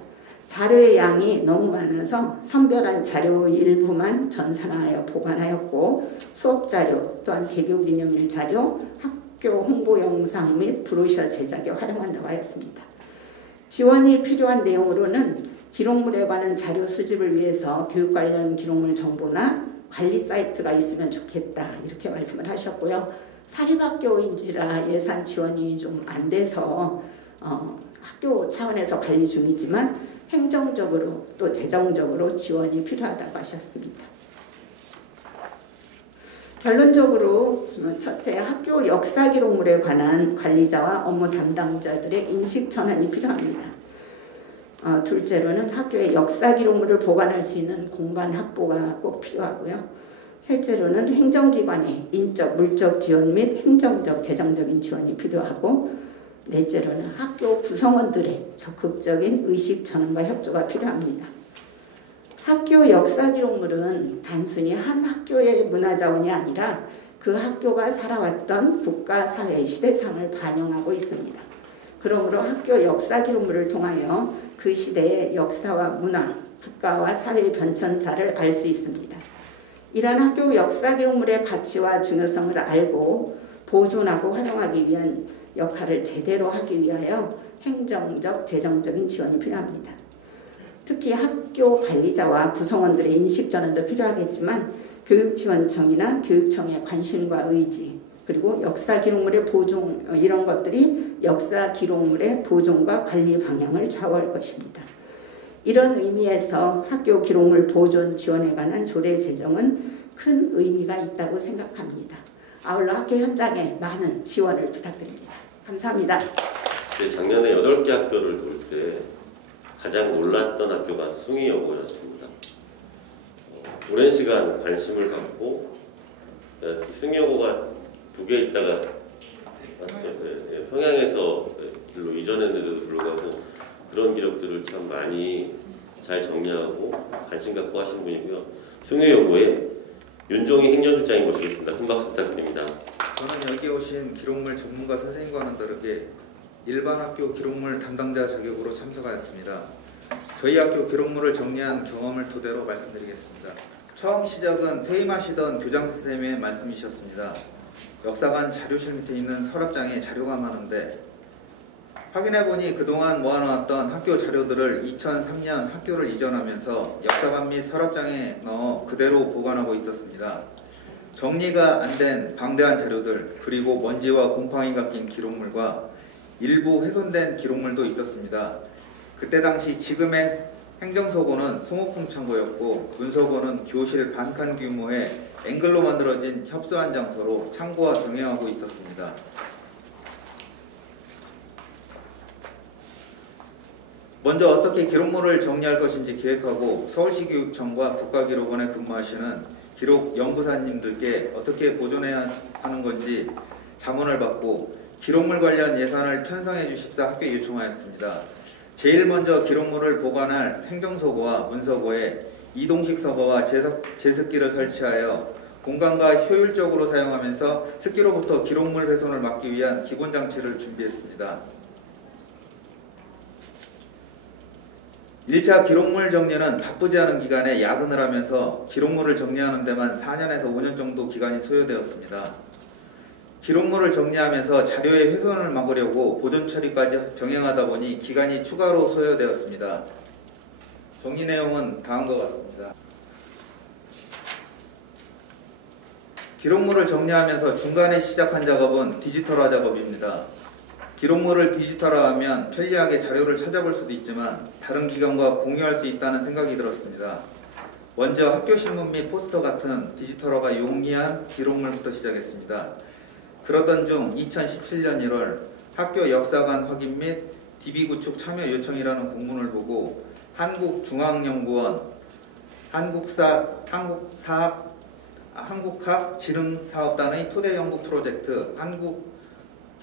자료의 양이 너무 많아서 선별한 자료 일부만 전산하여 보관하였고 수업자료 또한 개교기념일 자료, 학교 홍보 영상 및 브로셔 제작에 활용한다고 하였습니다. 지원이 필요한 내용으로는 기록물에 관한 자료 수집을 위해서 교육 관련 기록물 정보나 관리 사이트가 있으면 좋겠다 이렇게 말씀을 하셨고요. 사립학교인지라 예산 지원이 좀 안 돼서 학교 차원에서 관리 중이지만 행정적으로 또 재정적으로 지원이 필요하다고 하셨습니다. 결론적으로 첫째, 학교 역사 기록물에 관한 관리자와 업무 담당자들의 인식 전환이 필요합니다. 둘째로는 학교의 역사 기록물을 보관할 수 있는 공간 확보가 꼭 필요하고요. 셋째로는 행정기관의 인적, 물적 지원 및 행정적, 재정적인 지원이 필요하고, 넷째로는 학교 구성원들의 적극적인 의식 전환과 협조가 필요합니다. 학교 역사 기록물은 단순히 한 학교의 문화자원이 아니라 그 학교가 살아왔던 국가, 사회, 시대상을 반영하고 있습니다. 그러므로 학교 역사 기록물을 통하여 그 시대의 역사와 문화, 국가와 사회의 변천사를 알 수 있습니다. 이러한 학교 역사 기록물의 가치와 중요성을 알고 보존하고 활용하기 위한 역할을 제대로 하기 위하여 행정적, 재정적인 지원이 필요합니다. 특히 학교 관리자와 구성원들의 인식 전환도 필요하겠지만 교육지원청이나 교육청의 관심과 의지, 그리고 역사 기록물의 보존, 이런 것들이 역사 기록물의 보존과 관리 방향을 좌우할 것입니다. 이런 의미에서 학교 기록물 보존 지원에 관한 조례 제정은 큰 의미가 있다고 생각합니다. 아울러 학교 현장에 많은 지원을 부탁드립니다. 감사합니다. 작년에 8개 학교를 돌 때 가장 놀랐던 학교가 숭이여고였습니다. 오랜 시간 관심을 갖고 숭이여고가 2개 있다가 평양에서 길로 이전했는데도 불구하고 그런 기록들을 참 많이 잘 정리하고 관심 갖고 하신 분이고요. 숭이여고에 윤종희 행정실장님 모시겠습니다. 큰 박수 부탁드립니다. 저는 여기 오신 기록물 전문가 선생님과는 다르게 일반 학교 기록물 담당자 자격으로 참석하였습니다. 저희 학교 기록물을 정리한 경험을 토대로 말씀드리겠습니다. 처음 시작은 퇴임하시던 교장 선생님의 말씀이셨습니다. 역사관 자료실 밑에 있는 서랍장에 자료가 많은데 확인해보니 그동안 모아놓았던 학교 자료들을 2003년 학교를 이전하면서 역사관 및 서랍장에 넣어 그대로 보관하고 있었습니다. 정리가 안 된 방대한 자료들, 그리고 먼지와 곰팡이가 낀 기록물과 일부 훼손된 기록물도 있었습니다. 그때 당시 지금의 행정서고는 소모품 창고였고 문서고는 교실 반칸 규모의 앵글로 만들어진 협소한 장소로 창고와 병행하고 있었습니다. 먼저 어떻게 기록물을 정리할 것인지 기획하고 서울시 교육청과 국가기록원에 근무하시는 기록 연구사님들께 어떻게 보존해야 하는 건지 자문을 받고 기록물 관련 예산을 편성해 주십사 학교에 요청하였습니다. 제일 먼저 기록물을 보관할 행정서고와 문서고에 이동식 서버와 제습기를 설치하여 공간과 효율적으로 사용하면서 습기로부터 기록물 훼손을 막기 위한 기본 장치를 준비했습니다. 1차 기록물 정리는 바쁘지 않은 기간에 야근을 하면서 기록물을 정리하는 데만 4년에서 5년 정도 기간이 소요되었습니다. 기록물을 정리하면서 자료의 훼손을 막으려고 보존 처리까지 병행하다 보니 기간이 추가로 소요되었습니다. 정리 내용은 다음과 같습니다. 기록물을 정리하면서 중간에 시작한 작업은 디지털화 작업입니다. 기록물을 디지털화하면 편리하게 자료를 찾아볼 수도 있지만 다른 기관과 공유할 수 있다는 생각이 들었습니다. 먼저 학교신문 및 포스터 같은 디지털화가 용이한 기록물부터 시작했습니다. 그러던 중 2017년 1월 학교 역사관 확인 및 DB 구축 참여 요청이라는 공문을 보고 한국중앙연구원, 한국학지능사업단의 토대 연구 프로젝트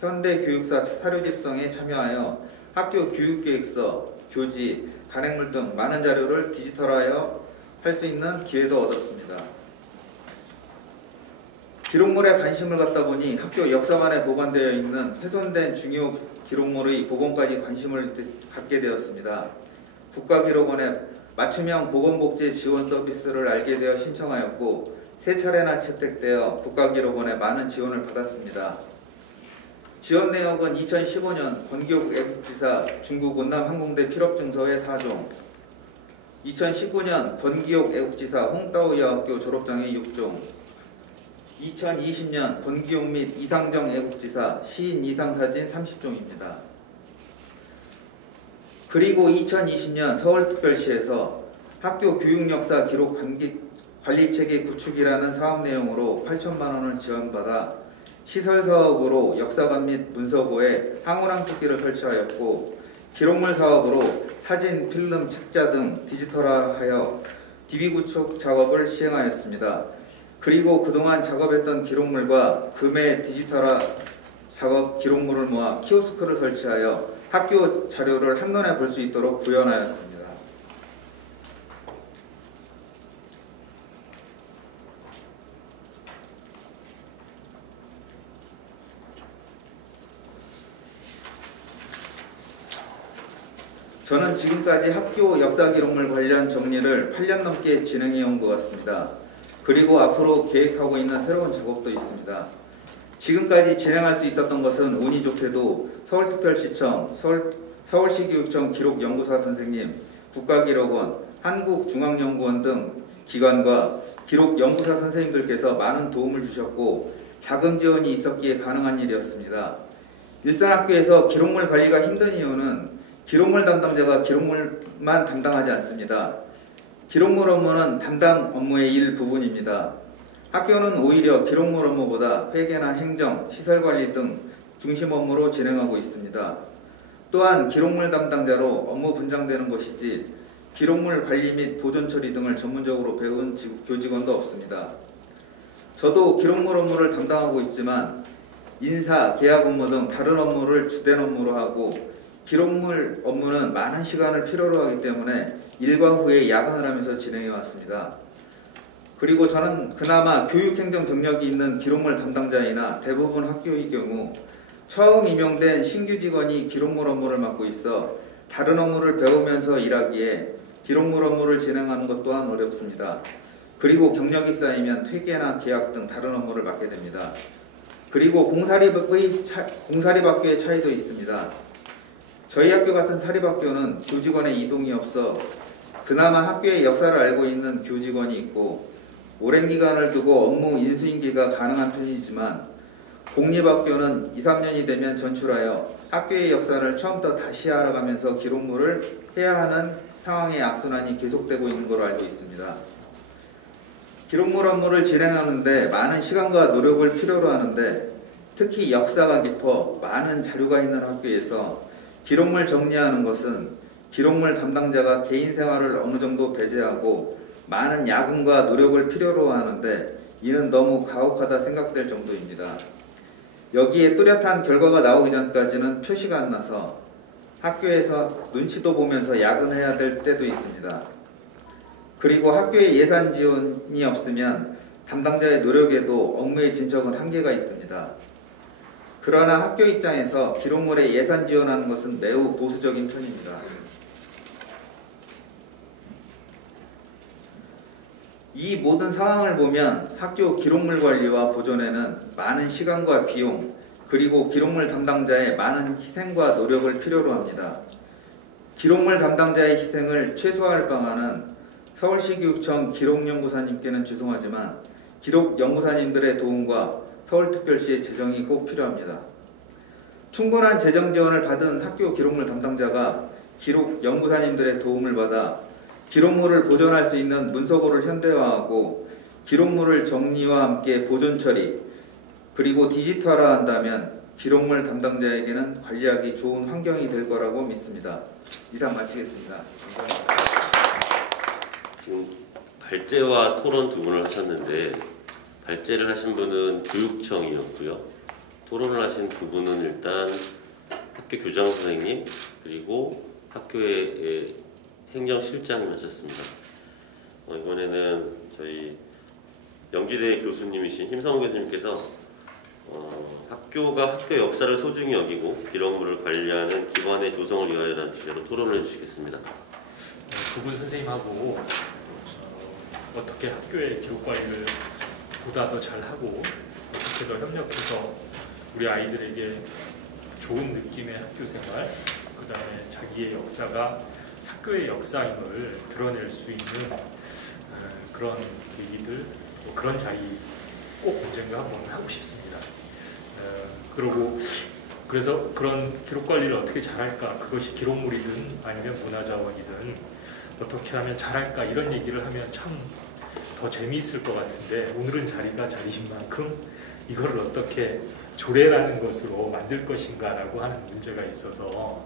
현대교육사 사료 집성에 참여하여 학교 교육계획서, 교지, 간행물 등 많은 자료를 디지털화하여 할 수 있는 기회도 얻었습니다. 기록물에 관심을 갖다 보니 학교 역사관에 보관되어 있는 훼손된 중요 기록물의 복원까지 관심을 갖게 되었습니다. 국가기록원에 맞춤형 보건복지 지원 서비스를 알게 되어 신청하였고 3차례나 채택되어 국가기록원에 많은 지원을 받았습니다. 지원 내역은 2015년 권기옥 애국지사 중국 운남 항공대 필업증서회 4종, 2019년 권기옥 애국지사 홍따오 여학교 졸업장애 6종, 2020년 권기옥 및 이상정 애국지사 시인 이상사진 30종입니다. 그리고 2020년 서울특별시에서 학교 교육역사 기록 관리체계 구축이라는 사업 내용으로 8천만 원을 지원받아 시설 사업으로 역사관 및 문서고에 항우랑습기를 설치하였고, 기록물 사업으로 사진, 필름, 책자 등 디지털화하여 DB 구축 작업을 시행하였습니다. 그리고 그동안 작업했던 기록물과 금의 디지털화 작업 기록물을 모아 키오스크를 설치하여 학교 자료를 한눈에 볼 수 있도록 구현하였습니다. 저는 지금까지 학교 역사 기록물 관련 정리를 8년 넘게 진행해 온 것 같습니다. 그리고 앞으로 계획하고 있는 새로운 작업도 있습니다. 지금까지 진행할 수 있었던 것은 운이 좋게도 서울특별시청, 서울시교육청 기록연구사 선생님, 국가기록원, 한국중앙연구원 등 기관과 기록연구사 선생님들께서 많은 도움을 주셨고 자금 지원이 있었기에 가능한 일이었습니다. 일산학교에서 기록물 관리가 힘든 이유는 기록물 담당자가 기록물만 담당하지 않습니다. 기록물 업무는 담당 업무의 일부분입니다. 학교는 오히려 기록물 업무보다 회계나 행정, 시설관리 등 중심 업무로 진행하고 있습니다. 또한 기록물 담당자로 업무 분장되는 것이지 기록물 관리 및 보존 처리 등을 전문적으로 배운 교직원도 없습니다. 저도 기록물 업무를 담당하고 있지만 인사, 계약 업무 등 다른 업무를 주된 업무로 하고 기록물 업무는 많은 시간을 필요로 하기 때문에 일과 후에 야근을 하면서 진행해 왔습니다. 그리고 저는 그나마 교육행정 경력이 있는 기록물 담당자이나 대부분 학교의 경우 처음 임용된 신규 직원이 기록물 업무를 맡고 있어 다른 업무를 배우면서 일하기에 기록물 업무를 진행하는 것 또한 어렵습니다. 그리고 경력이 쌓이면 회계나 계약 등 다른 업무를 맡게 됩니다. 그리고 공사립학교의 차이도 있습니다. 저희 학교 같은 사립학교는 교직원의 이동이 없어 그나마 학교의 역사를 알고 있는 교직원이 있고 오랜 기간을 두고 업무 인수인계가 가능한 편이지만 공립학교는 2, 3년이 되면 전출하여 학교의 역사를 처음부터 다시 알아가면서 기록물을 해야 하는 상황의 악순환이 계속되고 있는 걸로 알고 있습니다. 기록물 업무를 진행하는데 많은 시간과 노력을 필요로 하는데 특히 역사가 깊어 많은 자료가 있는 학교에서 기록물 정리하는 것은 기록물 담당자가 개인 생활을 어느 정도 배제하고 많은 야근과 노력을 필요로 하는데 이는 너무 가혹하다 생각될 정도입니다. 여기에 뚜렷한 결과가 나오기 전까지는 표시가 안 나서 학교에서 눈치도 보면서 야근해야 될 때도 있습니다. 그리고 학교에 예산 지원이 없으면 담당자의 노력에도 업무의 진척은 한계가 있습니다. 그러나 학교 입장에서 기록물에 예산 지원하는 것은 매우 보수적인 편입니다. 이 모든 상황을 보면 학교 기록물 관리와 보존에는 많은 시간과 비용, 그리고 기록물 담당자의 많은 희생과 노력을 필요로 합니다. 기록물 담당자의 희생을 최소화할 방안은 서울시교육청 기록연구사님께는 죄송하지만 기록연구사님들의 도움과 서울특별시의 재정이 꼭 필요합니다. 충분한 재정 지원을 받은 학교 기록물 담당자가 기록연구사님들의 도움을 받아 기록물을 보존할 수 있는 문서고를 현대화하고 기록물을 정리와 함께 보존 처리 그리고 디지털화한다면 기록물 담당자에게는 관리하기 좋은 환경이 될 거라고 믿습니다. 이상 마치겠습니다. 감사합니다. 지금 발제와 토론 두 분을 하셨는데 발제를 하신 분은 교육청이었고요. 토론을 하신 두 분은 일단 학교 교장 선생님 그리고 학교의 행정실장을 하셨습니다. 이번에는 저희 영지대 교수님이신 심성우 교수님께서 학교가 학교 역사를 소중히 여기고 기록물을 관리하는 기관의 조성을 위하여라는 주제로 토론을 해주시겠습니다. 두 분 선생님하고 어떻게 학교의 기록 관리를 보다 더 잘하고 어떻게 더 협력해서 우리 아이들에게 좋은 느낌의 학교 생활, 그 다음에 자기의 역사가 학교의 역사임을 드러낼 수 있는 그런 계기들, 그런 자리 꼭 언젠가 한번 하고 싶습니다. 그래서 그런 기록 관리를 어떻게 잘할까, 그것이 기록물이든 아니면 문화자원이든 어떻게 하면 잘할까, 이런 얘기를 하면 참 더 재미있을 것 같은데 오늘은 자리가 자리인 만큼 이거를 어떻게 조례라는 것으로 만들 것인가라고 하는 문제가 있어서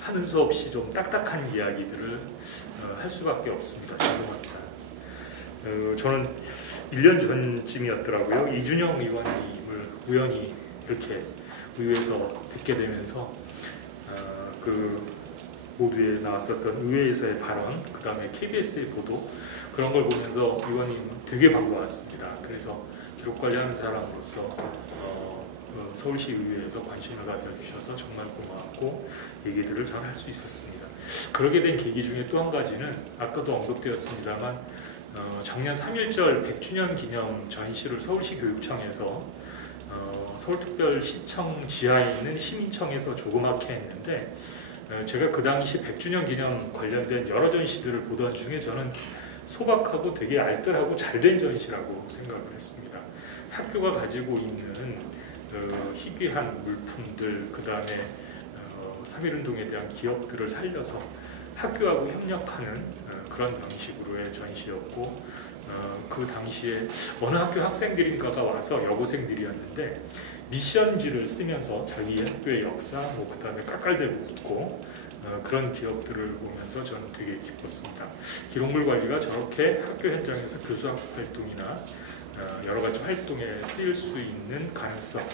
하는 수 없이 좀 딱딱한 이야기들을 할 수밖에 없습니다. 죄송합니다. 저는 1년 전쯤이었더라고요. 이준영 의원님을 우연히 이렇게 의회에서 뵙게 되면서 그 모두에 나왔었던 의회에서의 발언, 그 다음에 KBS의 보도 그런 걸 보면서 의원님 되게 반가웠습니다. 그래서 기록관리하는 사람으로서 서울시 의회에서 관심을 가져주셔서 정말 고마웠고 얘기들을 잘 할 수 있었습니다. 그러게 된 계기 중에 또 한 가지는 아까도 언급되었습니다만 작년 3.1절 100주년 기념 전시를 서울시 교육청에서 서울특별시청 지하에 있는 시민청에서 조그맣게 했는데 제가 그 당시 100주년 기념 관련된 여러 전시들을 보던 중에 저는 소박하고 되게 알뜰하고 잘된 전시라고 생각을 했습니다. 학교가 가지고 있는 희귀한 물품들, 그 다음에 3.1운동에 대한 기억들을 살려서 학교하고 협력하는 그런 방식으로의 전시였고 그 당시에 어느 학교 학생들인가가 와서 여고생들이었는데 미션지를 쓰면서 자기 학교의 역사, 그 다음에 깔깔대고 웃고 그런 기억들을 보면서 저는 되게 기뻤습니다. 기록물 관리가 저렇게 학교 현장에서 교수학습 활동이나 여러 가지 활동에 쓰일 수 있는 가능성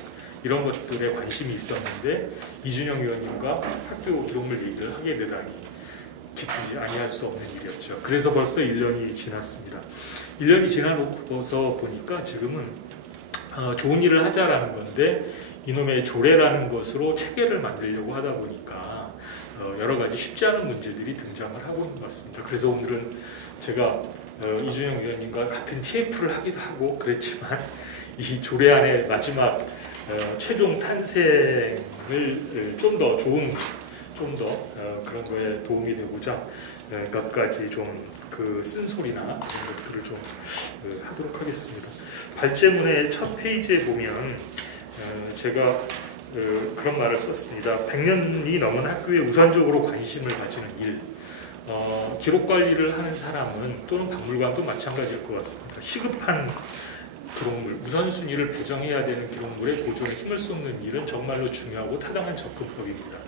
이런 것들에 관심이 있었는데 이준영 의원님과 학교 기록물 얘기를 하게 되다니 기쁘지 아니할 수 없는 일이었죠. 그래서 벌써 1년이 지났습니다. 1년이 지나서 보니까 지금은 좋은 일을 하자라는 건데 이놈의 조례라는 것으로 체계를 만들려고 하다 보니까 여러 가지 쉽지 않은 문제들이 등장을 하고 있는 것 같습니다. 그래서 오늘은 제가 이준영 의원님과 같은 TF를 하기도 하고 그랬지만 이 조례안의 마지막 최종 탄생을 좀 더 좋은 그런 거에 도움이 되고자 몇 가지 좀 그 쓴소리나 이런 것들을 좀 하도록 하겠습니다. 발제문의 첫 페이지에 보면 제가 그런 말을 썼습니다. 100년이 넘은 학교에 우선적으로 관심을 가지는 일. 기록 관리를 하는 사람은 또는 박물관도 마찬가지일 것 같습니다. 시급한 기록물, 우선순위를 보정해야 되는 기록물의 보존에 힘을 쏟는 일은 정말로 중요하고 타당한 접근법입니다.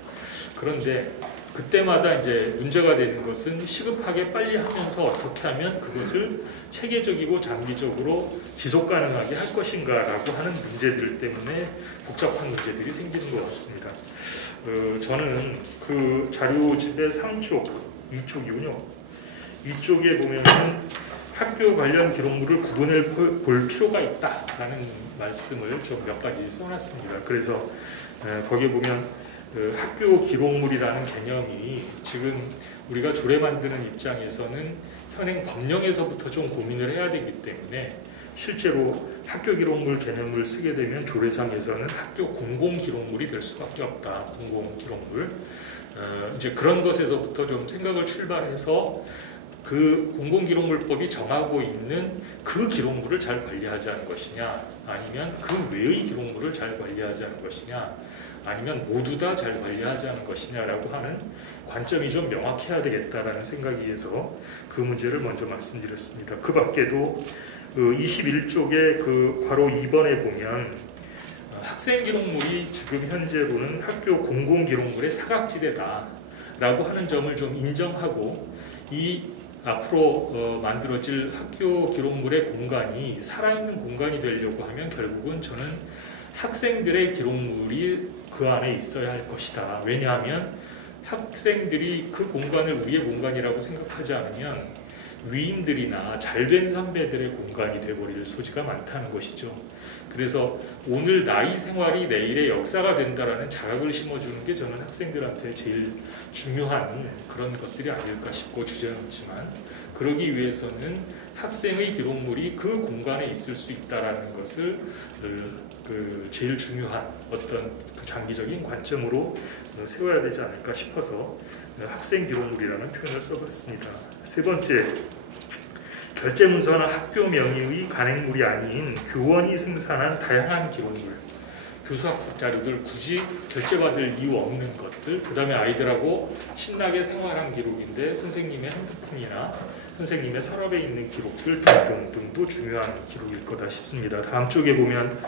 그런데 그때마다 이제 문제가 되는 것은 시급하게 빨리 하면서 어떻게 하면 그것을 체계적이고 장기적으로 지속 가능하게 할 것인가라고 하는 문제들 때문에 복잡한 문제들이 생기는 것 같습니다. 저는 그 자료집의 3쪽, 2쪽이군요. 이쪽에 보면은 학교 관련 기록물을 구분해 볼 필요가 있다라는 말씀을 좀 몇 가지 써놨습니다. 그래서 거기에 보면 학교 기록물이라는 개념이 지금 우리가 조례 만드는 입장에서는 현행 법령에서부터 좀 고민을 해야 되기 때문에 실제로 학교 기록물 개념을 쓰게 되면 조례상에서는 학교 공공 기록물이 될 수밖에 없다. 공공 기록물. 이제 그런 것에서부터 좀 생각을 출발해서 그 공공기록물법이 정하고 있는 그 기록물을 잘 관리하자는 것이냐, 아니면 그 외의 기록물을 잘 관리하자는 것이냐, 아니면 모두 다 잘 관리하자는 것이냐라고 하는 관점이 좀 명확해야 되겠다라는 생각에서 그 문제를 먼저 말씀드렸습니다. 그 밖에도 21쪽의 그 괄호 2번에 보면 학생 기록물이 지금 현재로는 학교 공공기록물의 사각지대다라고 하는 점을 좀 인정하고 이 앞으로 만들어질 학교 기록물의 공간이 살아있는 공간이 되려고 하면 결국은 저는 학생들의 기록물이 그 안에 있어야 할 것이다. 왜냐하면 학생들이 그 공간을 우리의 공간이라고 생각하지 않으면 위임들이나 잘된 선배들의 공간이 되어버릴 소지가 많다는 것이죠. 그래서 오늘 나이 생활이 내일의 역사가 된다라는 자각을 심어주는 게 저는 학생들한테 제일 중요한 그런 것들이 아닐까 싶고 주저넘지만 그러기 위해서는 학생의 기록물이 그 공간에 있을 수 있다라는 것을 그 제일 중요한 어떤 그 장기적인 관점으로 세워야 되지 않을까 싶어서 학생 기록물이라는 표현을 써봤습니다. 세 번째, 결제문서나 학교 명의의 간행물이 아닌 교원이 생산한 다양한 기록물. 교수학습 자료들 굳이 결제받을 이유 없는 것들, 그 다음에 아이들하고 신나게 생활한 기록인데 선생님의 핸드폰이나 선생님의 서랍에 있는 기록들 등등도 중요한 기록일 거다 싶습니다. 다음 쪽에 보면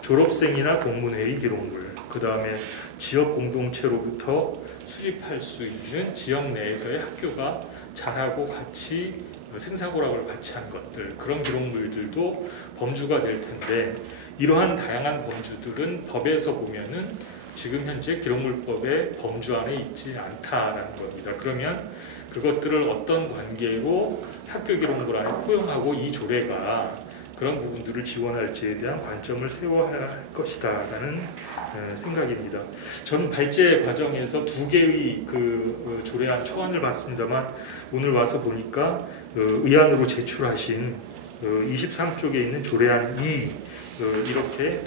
졸업생이나 동문회의 기록물, 그 다음에 지역 공동체로부터 수집할 수 있는 지역 내에서의 학교가 잘하고 같이 생사고락을 같이 한 것들, 그런 기록물들도 범주가 될 텐데, 이러한 다양한 범주들은 법에서 보면은 지금 현재 기록물법의 범주 안에 있지 않다라는 겁니다. 그러면 그것들을 어떤 관계로 학교 기록물 안에 포용하고 이 조례가 그런 부분들을 지원할지에 대한 관점을 세워야 할 것이다라는 생각입니다. 저는 발제 과정에서 두 개의 그 조례안 초안을 봤습니다만 오늘 와서 보니까 의안으로 제출하신 23쪽에 있는 조례안 2 이렇게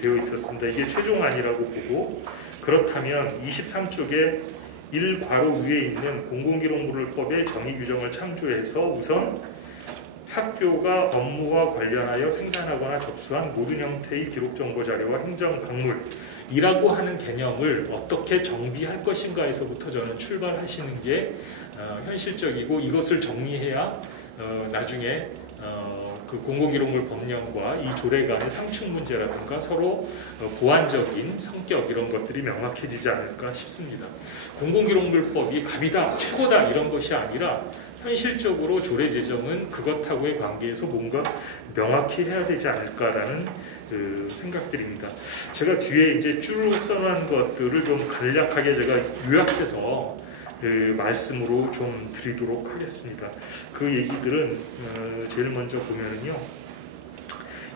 되어 있었습니다. 이게 최종안이라고 보고, 그렇다면 23쪽에 1괄호 위에 있는 공공기록물법의 정의 규정을 참조해서 우선 학교가 업무와 관련하여 생산하거나 접수한 모든 형태의 기록정보 자료와 행정박물이라고 하는 개념을 어떻게 정비할 것인가에서부터 저는 출발하시는 게 현실적이고, 이것을 정리해야 나중에 그 공공기록물 법령과 이 조례 간의 상충 문제라든가 서로 보완적인 성격 이런 것들이 명확해지지 않을까 싶습니다. 공공기록물법이 갑이다, 최고다 이런 것이 아니라 현실적으로 조례 제정은 그것하고의 관계에서 뭔가 명확히 해야 되지 않을까라는 생각들입니다. 제가 뒤에 이제 쭉 써놓은 것들을 좀 간략하게 제가 요약해서 말씀으로 좀 드리도록 하겠습니다. 그 얘기들은 제일 먼저 보면은요,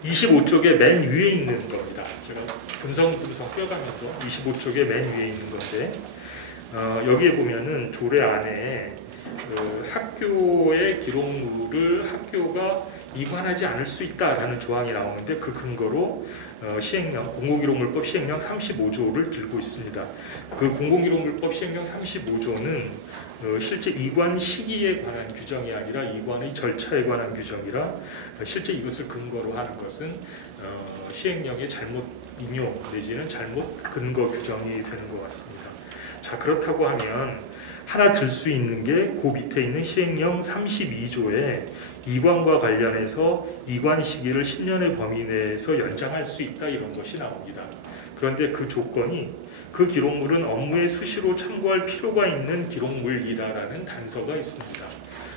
25쪽에 맨 위에 있는 겁니다. 제가 분성분성 껴가면서 25쪽에 맨 위에 있는 건데, 여기에 보면은 조례 안에 학교의 기록물을 학교가 이관하지 않을 수 있다라는 조항이 나오는데, 그 근거로 시행령 공공기록물법 시행령 35조를 들고 있습니다. 그 공공기록물법 시행령 35조는 실제 이관 시기에 관한 규정이 아니라 이관의 절차에 관한 규정이라, 실제 이것을 근거로 하는 것은 시행령의 잘못 인용 내지는 잘못 근거 규정이 되는 것 같습니다. 자, 그렇다고 하면 하나 들 수 있는 게 그 밑에 있는 시행령 32조에 이관과 관련해서 이관 시기를 10년의 범위 내에서 연장할 수 있다 이런 것이 나옵니다. 그런데 그 조건이 그 기록물은 업무에 수시로 참고할 필요가 있는 기록물이다라는 단서가 있습니다.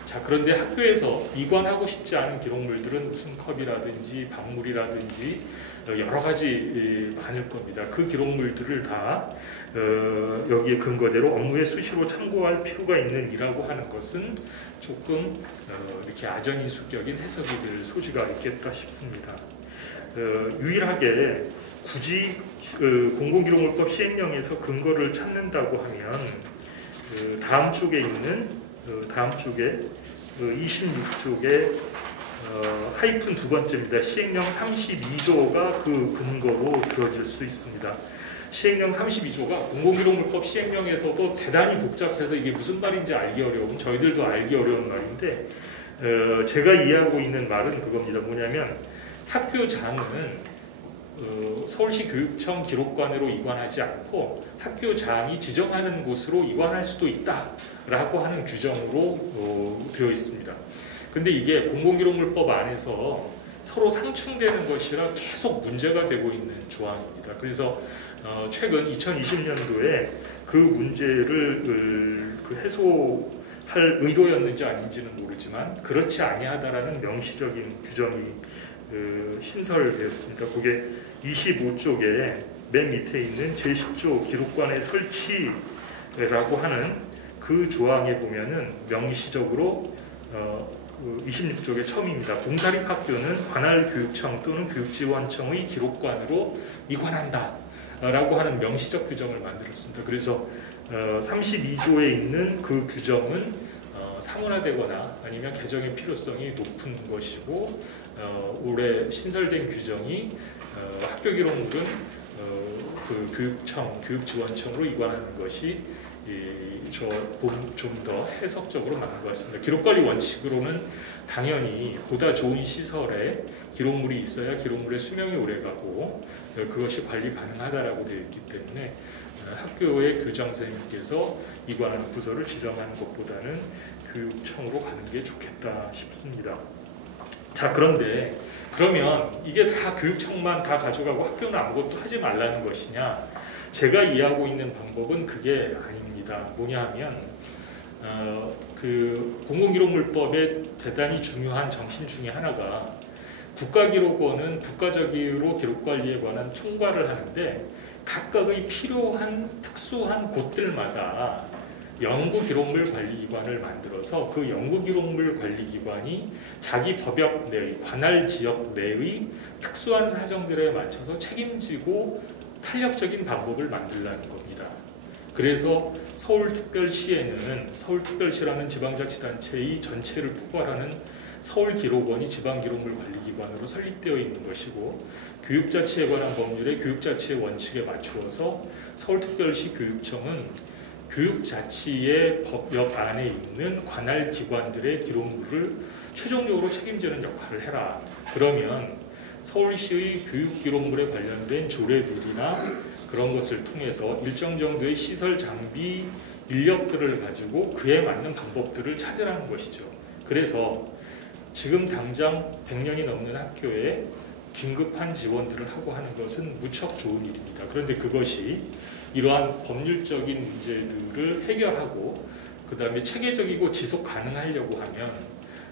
자, 그런데 학교에서 이관하고 싶지 않은 기록물들은 무슨 컵이라든지 박물이라든지 여러 가지 많을 겁니다. 그 기록물들을 다 여기에 근거대로 업무에 수시로 참고할 필요가 있는 이라고 하는 것은 조금 이렇게 아전인수격인 해석이 될 소지가 있겠다 싶습니다. 유일하게 굳이 공공기록물법 시행령에서 근거를 찾는다고 하면 다음 쪽에 있는 다음 쪽에 26쪽에 하이픈 두 번째입니다. 시행령 32조가 그 근거로 들어질 수 있습니다. 시행령 32조가 공공기록물법 시행령에서도 대단히 복잡해서 이게 무슨 말인지 알기 어려운, 저희들도 알기 어려운 말인데, 제가 이해하고 있는 말은 그겁니다. 뭐냐면 학교장은 서울시 교육청 기록관으로 이관하지 않고 학교장이 지정하는 곳으로 이관할 수도 있다라고 하는 규정으로 되어 있습니다. 근데 이게 공공기록물법 안에서 서로 상충되는 것이라 계속 문제가 되고 있는 조항입니다. 그래서 최근 2020년도에 그 문제를 해소할 의도였는지 아닌지는 모르지만 그렇지 아니하다라는 명시적인 규정이 신설되었습니다. 그게 25쪽에 맨 밑에 있는 제10조 기록관의 설치라고 하는 그 조항에 보면은 명시적으로 26쪽의 처음입니다. 공사립학교는 관할 교육청 또는 교육지원청의 기록관으로 이관한다 라고 하는 명시적 규정을 만들었습니다. 그래서 32조에 있는 그 규정은 사문화되거나 아니면 개정의 필요성이 높은 것이고, 올해 신설된 규정이 학교 기록물은 그 교육청, 교육지원청으로 이관하는 것이 좀 더 해석적으로 맞는 것 같습니다. 기록관리 원칙으로는 당연히 보다 좋은 시설에 기록물이 있어야 기록물의 수명이 오래가고 그것이 관리 가능하다라고 되어 있기 때문에 학교의 교장 선생님께서 이관하는 부서를 지정하는 것보다는 교육청으로 가는 게 좋겠다 싶습니다. 자, 그런데 그러면 이게 다 교육청만 다 가져가고 학교는 아무것도 하지 말라는 것이냐? 제가 이해하고 있는 방법은 그게 아닙니다. 뭐냐 하면 그 공공기록물법의 대단히 중요한 정신 중에 하나가 국가기록원은 국가적으로 기록관리에 관한 총괄을 하는데 각각의 필요한 특수한 곳들마다 연구기록물관리기관을 만들어서 그 연구기록물관리기관이 자기 법역 내의 관할 지역 내의 특수한 사정들에 맞춰서 책임지고 탄력적인 방법을 만들라는 겁니다. 그래서 서울특별시에는 서울특별시라는 지방자치단체의 전체를 포괄하는 서울기록원이 지방기록물관리기관으로 설립되어 있는 것이고 교육자치에 관한 법률의 교육자치의 원칙에 맞추어서 서울특별시 교육청은 교육자치의 법역 안에 있는 관할 기관들의 기록물을 최종적으로 책임지는 역할을 해라. 그러면 서울시의 교육기록물에 관련된 조례들이나 그런 것을 통해서 일정 정도의 시설 장비 인력들을 가지고 그에 맞는 방법들을 찾으라는 것이죠. 그래서 지금 당장 100년이 넘는 학교에 긴급한 지원들을 하고 하는 것은 무척 좋은 일입니다. 그런데 그것이 이러한 법률적인 문제들을 해결하고 그 다음에 체계적이고 지속 가능하려고 하면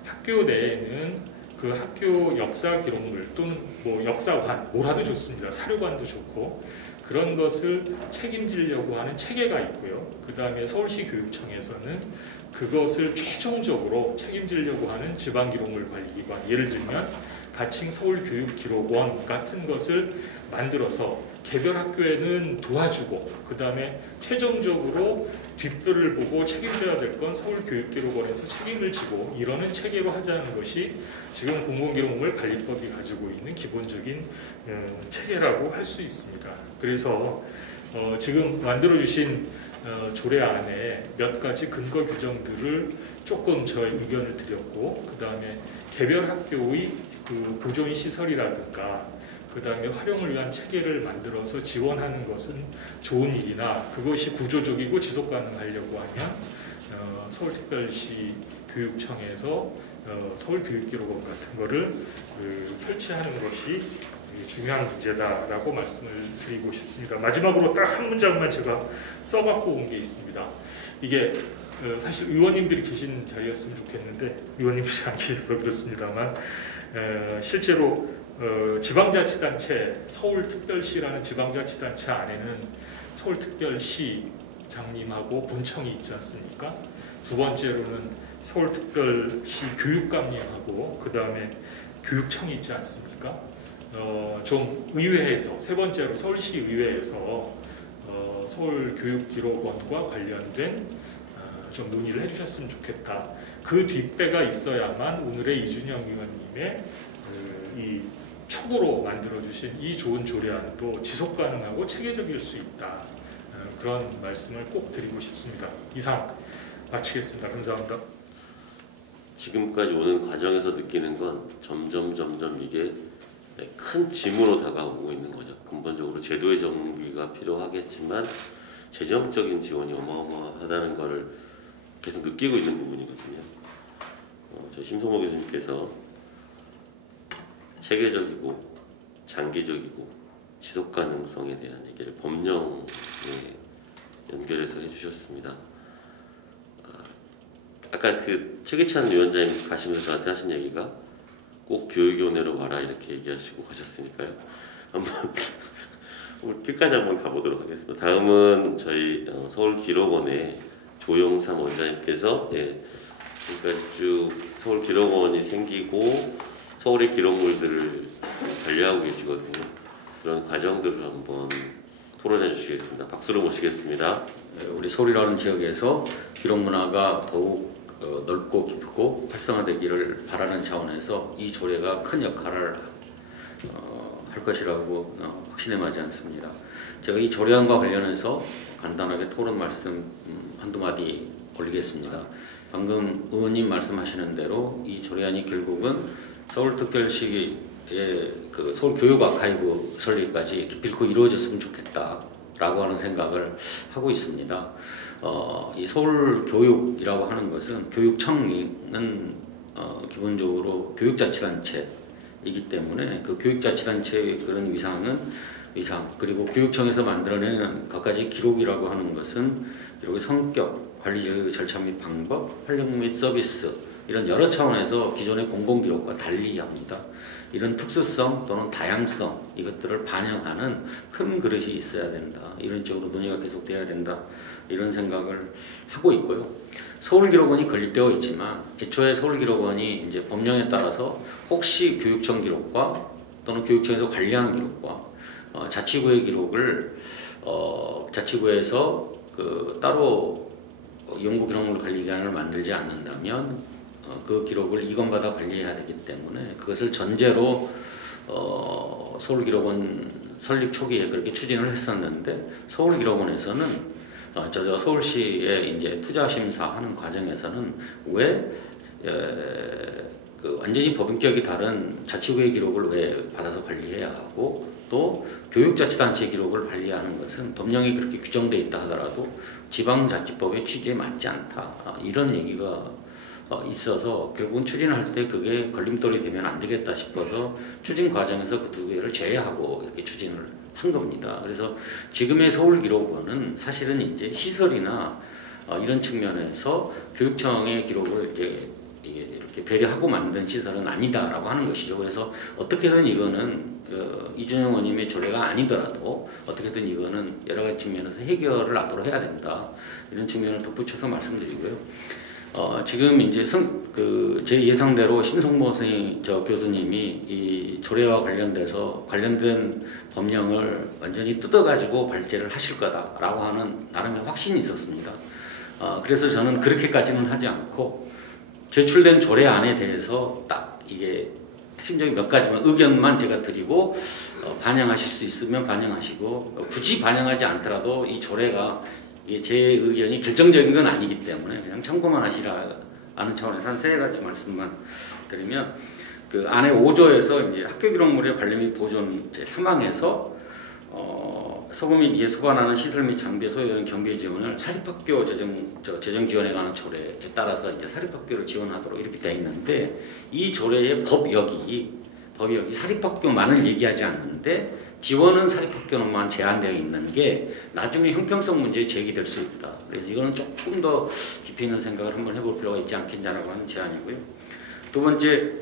학교 내에는 그 학교 역사 기록물 또는 뭐 역사관 뭐라도 좋습니다. 사료관도 좋고 그런 것을 책임지려고 하는 체계가 있고요. 그 다음에 서울시 교육청에서는 그것을 최종적으로 책임지려고 하는 지방기록물관리기관 예를 들면 가칭 서울교육기록원 같은 것을 만들어서 개별 학교에는 도와주고 그 다음에 최종적으로 뒷뜰을 보고 책임져야 될 건 서울교육기록원에서 책임을 지고 이러는 체계로 하자는 것이 지금 공공기록물관리법이 가지고 있는 기본적인 체계라고 할 수 있습니다. 그래서 지금 만들어주신 조례안에 몇 가지 근거 규정들을 조금 저의 의견을 드렸고 그 다음에 개별 학교의 그 보존 시설이라든가 그 다음에 활용을 위한 체계를 만들어서 지원하는 것은 좋은 일이나 그것이 구조적이고 지속 가능하려고 하면 서울특별시 교육청에서 서울교육기록원 같은 거를 설치하는 것이 중요한 문제다라고 말씀을 드리고 싶습니다. 마지막으로 딱 한 문장만 제가 써갖고 온 게 있습니다. 이게 사실 의원님들이 계신 자리였으면 좋겠는데 의원님들이 안 계셔서 그렇습니다만 실제로 지방자치단체 서울특별시라는 지방자치단체 안에는 서울특별시장님하고 본청이 있지 않습니까? 두 번째로는 서울특별시 교육감님하고 그 다음에 교육청이 있지 않습니까? 좀 의회에서 세 번째로 서울시 의회에서 서울교육기록원과 관련된 좀 논의를 해주셨으면 좋겠다. 그 뒷배가 있어야만 오늘의 이준영 의원님의 이 촉으로 만들어주신 이 좋은 조례안도 지속 가능하고 체계적일 수 있다. 그런 말씀을 꼭 드리고 싶습니다. 이상 마치겠습니다. 감사합니다. 지금까지 오는 과정에서 느끼는 건 점점 이게 큰 짐으로 다가오고 있는 거죠. 근본적으로 제도의 정비가 필요하겠지만 재정적인 지원이 어마어마하다는 것을 계속 느끼고 있는 부분이거든요. 저희 심성모 교수님께서 체계적이고 장기적이고 지속 가능성에 대한 얘기를 법령에 연결해서 해주셨습니다. 아까 그 최기찬 위원장님 가시면서 저한테 하신 얘기가 꼭 교육위원회로 와라 이렇게 얘기하시고 가셨으니까요. 한번 끝까지 한번 가보도록 하겠습니다. 다음은 저희 서울기록원의 조영삼 원장님께서 지금까지 쭉 서울기록원이 생기고 서울의 기록물들을 관리하고 계시거든요. 그런 과정들을 한번 토론해 주시겠습니다. 박수로 모시겠습니다. 우리 서울이라는 지역에서 기록문화가 더욱 넓고 깊고 활성화되기를 바라는 차원에서 이 조례가 큰 역할을 할 것이라고 확신에 마지 않습니다. 제가 이 조례안과 관련해서 간단하게 토론 말씀 한두 마디 올리겠습니다. 방금 의원님 말씀하시는 대로 이 조례안이 결국은 서울특별시의 그 서울교육아카이브 설립까지 기필코 이루어졌으면 좋겠다라고 하는 생각을 하고 있습니다. 이 서울교육이라고 하는 것은 교육청은 기본적으로 교육자치단체이기 때문에 그 교육자치단체의 그런 위상 그리고 교육청에서 만들어내는 갖가지 기록이라고 하는 것은 기록의 성격, 관리 절차 및 방법, 활용 및 서비스 이런 여러 차원에서 기존의 공공기록과 달리 합니다. 이런 특수성 또는 다양성 이것들을 반영하는 큰 그릇이 있어야 된다. 이런 쪽으로 논의가 계속돼야 된다. 이런 생각을 하고 있고요. 서울기록원이 건립되어 있지만 애초에 서울기록원이 이제 법령에 따라서 혹시 교육청 기록과 또는 교육청에서 관리하는 기록과 자치구의 기록을 자치구에서 그 따로 연구기록물 관리기관을 만들지 않는다면 그 기록을 이건받아 관리해야 되기 때문에 그것을 전제로 서울기록원 설립 초기에 그렇게 추진을 했었는데 서울기록원에서는 서울시의 이제 투자 심사하는 과정에서는 왜 그 완전히 법인격이 다른 자치구의 기록을 왜 받아서 관리해야 하고 또 교육자치단체 기록을 관리하는 것은 법령이 그렇게 규정되어 있다 하더라도 지방자치법의 취지에 맞지 않다. 이런 얘기가 있어서 결국은 추진할 때 그게 걸림돌이 되면 안 되겠다 싶어서 추진 과정에서 그 두 개를 제외하고 이렇게 추진을 한 겁니다. 그래서 지금의 서울기록원은 사실은 이제 시설이나 이런 측면에서 교육청의 기록을 이렇게 배려하고 만든 시설은 아니다라고 하는 것이죠. 그래서 어떻게든 이거는 이준영 의원님의 조례가 아니더라도 어떻게든 이거는 여러 가지 측면에서 해결을 앞으로 해야 된다. 이런 측면을 덧붙여서 말씀드리고요. 지금 이제 제 예상대로 심성보 교수님이 이 조례와 관련돼서 관련된 법령을 완전히 뜯어가지고 발제를 하실 거다라고 하는 나름의 확신이 있었습니다. 그래서 저는 그렇게까지는 하지 않고 제출된 조례안에 대해서 딱 이게 핵심적인 몇 가지만 의견만 제가 드리고 반영하실 수 있으면 반영하시고 굳이 반영하지 않더라도 이 조례가 제 의견이 결정적인 건 아니기 때문에 그냥 참고만 하시라는 차원에서 한 세 가지 말씀만 드리면 그 안에 5조에서 이제 학교 기록물의 관리 및 보존 제 3항에서 서구 및 이에 수반하는 시설 및 장비의 소요되는 경비 지원을 사립학교 재정 지원에 관한 조례에 따라서 이제 사립학교를 지원하도록 이렇게 되어 있는데 이 조례의 법역이 사립학교만을 얘기하지 않는데 지원은 사립학교로만 제한되어 있는 게 나중에 형평성 문제에 제기될 수 있다. 그래서 이거는 조금 더 깊이 있는 생각을 한번 해볼 필요가 있지 않겠냐라고 하는 제안이고요. 두 번째,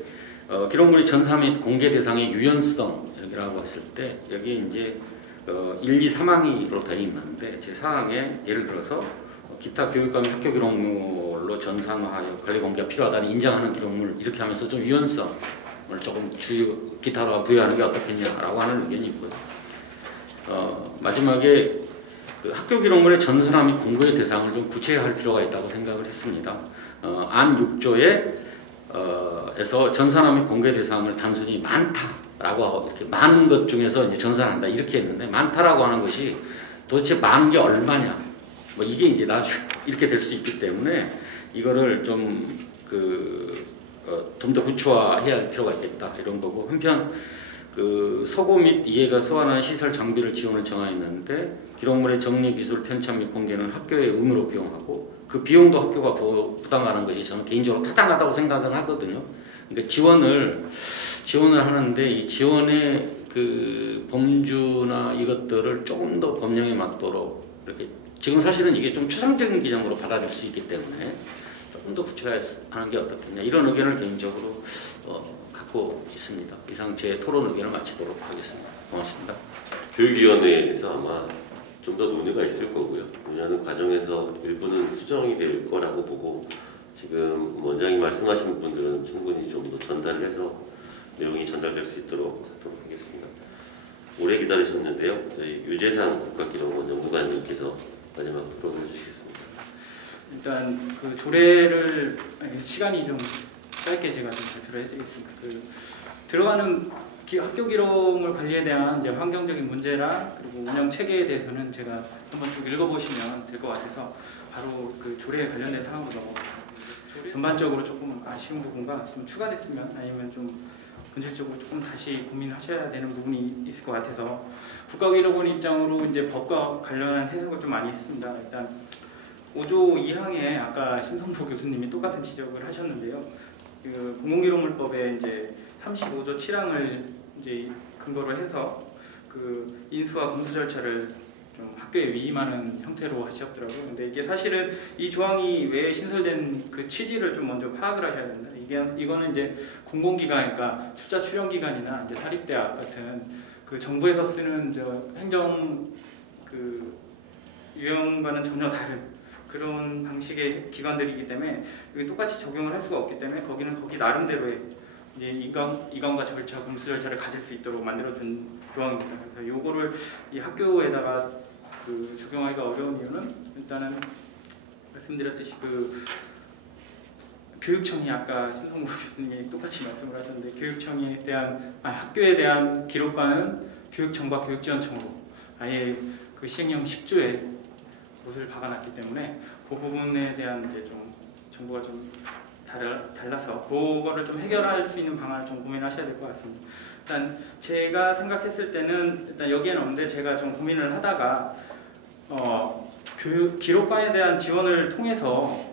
기록물의 전사 및 공개 대상의 유연성이라고 했을 때 여기 이제 1, 2, 3항으로 되어 있는데 제 4항에 예를 들어서 기타 교육과 및 학교 기록물로 전산화하여 관리 공개가 필요하다는 인정하는 기록물 이렇게 하면서 좀 유연성을 조금 기타로 부여하는 게 어떻겠냐라고 하는 의견이 있고요. 마지막에 그 학교 기록물의 전산화 및 공개 대상을 좀 구체화할 필요가 있다고 생각을 했습니다. 안 6조에 에서 전산화 및 공개 대상을 단순히 많다라고 이렇게 많은 것 중에서 이제 전산한다 이렇게 했는데 많다라고 하는 것이 도대체 많은 게 얼마냐 뭐 이게 이제 나중에 이렇게 될 수 있기 때문에 이거를 좀 더 구체화해야 할 필요가 있겠다 이런 거고 한편 그 서고 및 이해가 소환하는 시설 장비를 지원을 정하였는데 기록물의 정리 기술 편찬 및 공개는 학교의 의무로 비용하고 그 비용도 학교가 부담하는 것이 저는 개인적으로 타당하다고 생각은 하거든요. 그러니까 지원을 하는데 이 지원의 그 범주나 이것들을 조금 더 법령에 맞도록 이렇게 지금 사실은 이게 좀 추상적인 개념으로 받아들일 수 있기 때문에 조금 더 구체화하는 게 어떻겠냐 이런 의견을 개인적으로 갖고 있습니다. 이상 제 토론 의견을 마치도록 하겠습니다. 고맙습니다. 교육위원회에서 아마 좀 더 논의가 있을 거고요. 논의하는 과정에서 일부는 수정이 될 거라고 보고 지금 원장이 말씀하신 분들은 충분히 좀 더 전달을 해서 내용이 전달될 수 있도록 하도록 하겠습니다. 오래 기다리셨는데요. 저희 유재상 국가기록원 연구관님께서 마지막 토론해 주시겠습니다. 일단 그 조례를 시간이 좀 짧게 제가 좀 발표를 해드리겠습니다. 들어가는 학교 기록물 관리에 대한 이제 환경적인 문제랑 그리고 운영 체계에 대해서는 제가 한번 쭉 읽어보시면 될 것 같아서 바로 그 조례에 관련된 사항으로 넘어가겠습니다. 전반적으로 조금 아쉬운 부분과 좀 추가됐으면 아니면 좀 본질적으로 조금 다시 고민하셔야 되는 부분이 있을 것 같아서 국가기록원 입장으로 이제 법과 관련한 해석을 좀 많이 했습니다. 일단 5조 2항에 아까 심성보 교수님이 똑같은 지적을 하셨는데요. 그 공공기록물법에 이제 35조 7항을 이제 근거로 해서 그 인수와 검수 절차를 좀 학교에 위임하는 형태로 하셨더라고요. 근데 이게 사실은 이 조항이 왜 신설된 그 취지를 좀 먼저 파악을 하셔야 된다. 이거는 이제 공공기관, 그러니까 출자 출연기관이나 이제 사립대학 같은 그 정부에서 쓰는 저 행정 그 유형과는 전혀 다른 그런 방식의 기관들이기 때문에 똑같이 적용을 할 수가 없기 때문에 거기는 거기 나름대로의 이제 이관과 절차, 검수 절차를 가질 수 있도록 만들어준 조항입니다. 그래서 요거를 이 학교에다가 그 적용하기가 어려운 이유는 일단은 말씀드렸듯이 그 교육청이 아까 심성구 교수님이 똑같이 말씀을 하셨는데 교육청에 대한 학교에 대한 기록관은 교육청과 교육지원청으로 아예 그 시행령 10조에 못을 박아놨기 때문에 그 부분에 대한 이제 좀 정보가 좀 달라서 그거를 좀 해결할 수 있는 방안을 좀 고민하셔야 될 것 같습니다. 일단 제가 생각했을 때는 일단 여기에는 없는데 제가 좀 고민을 하다가 기록관에 대한 지원을 통해서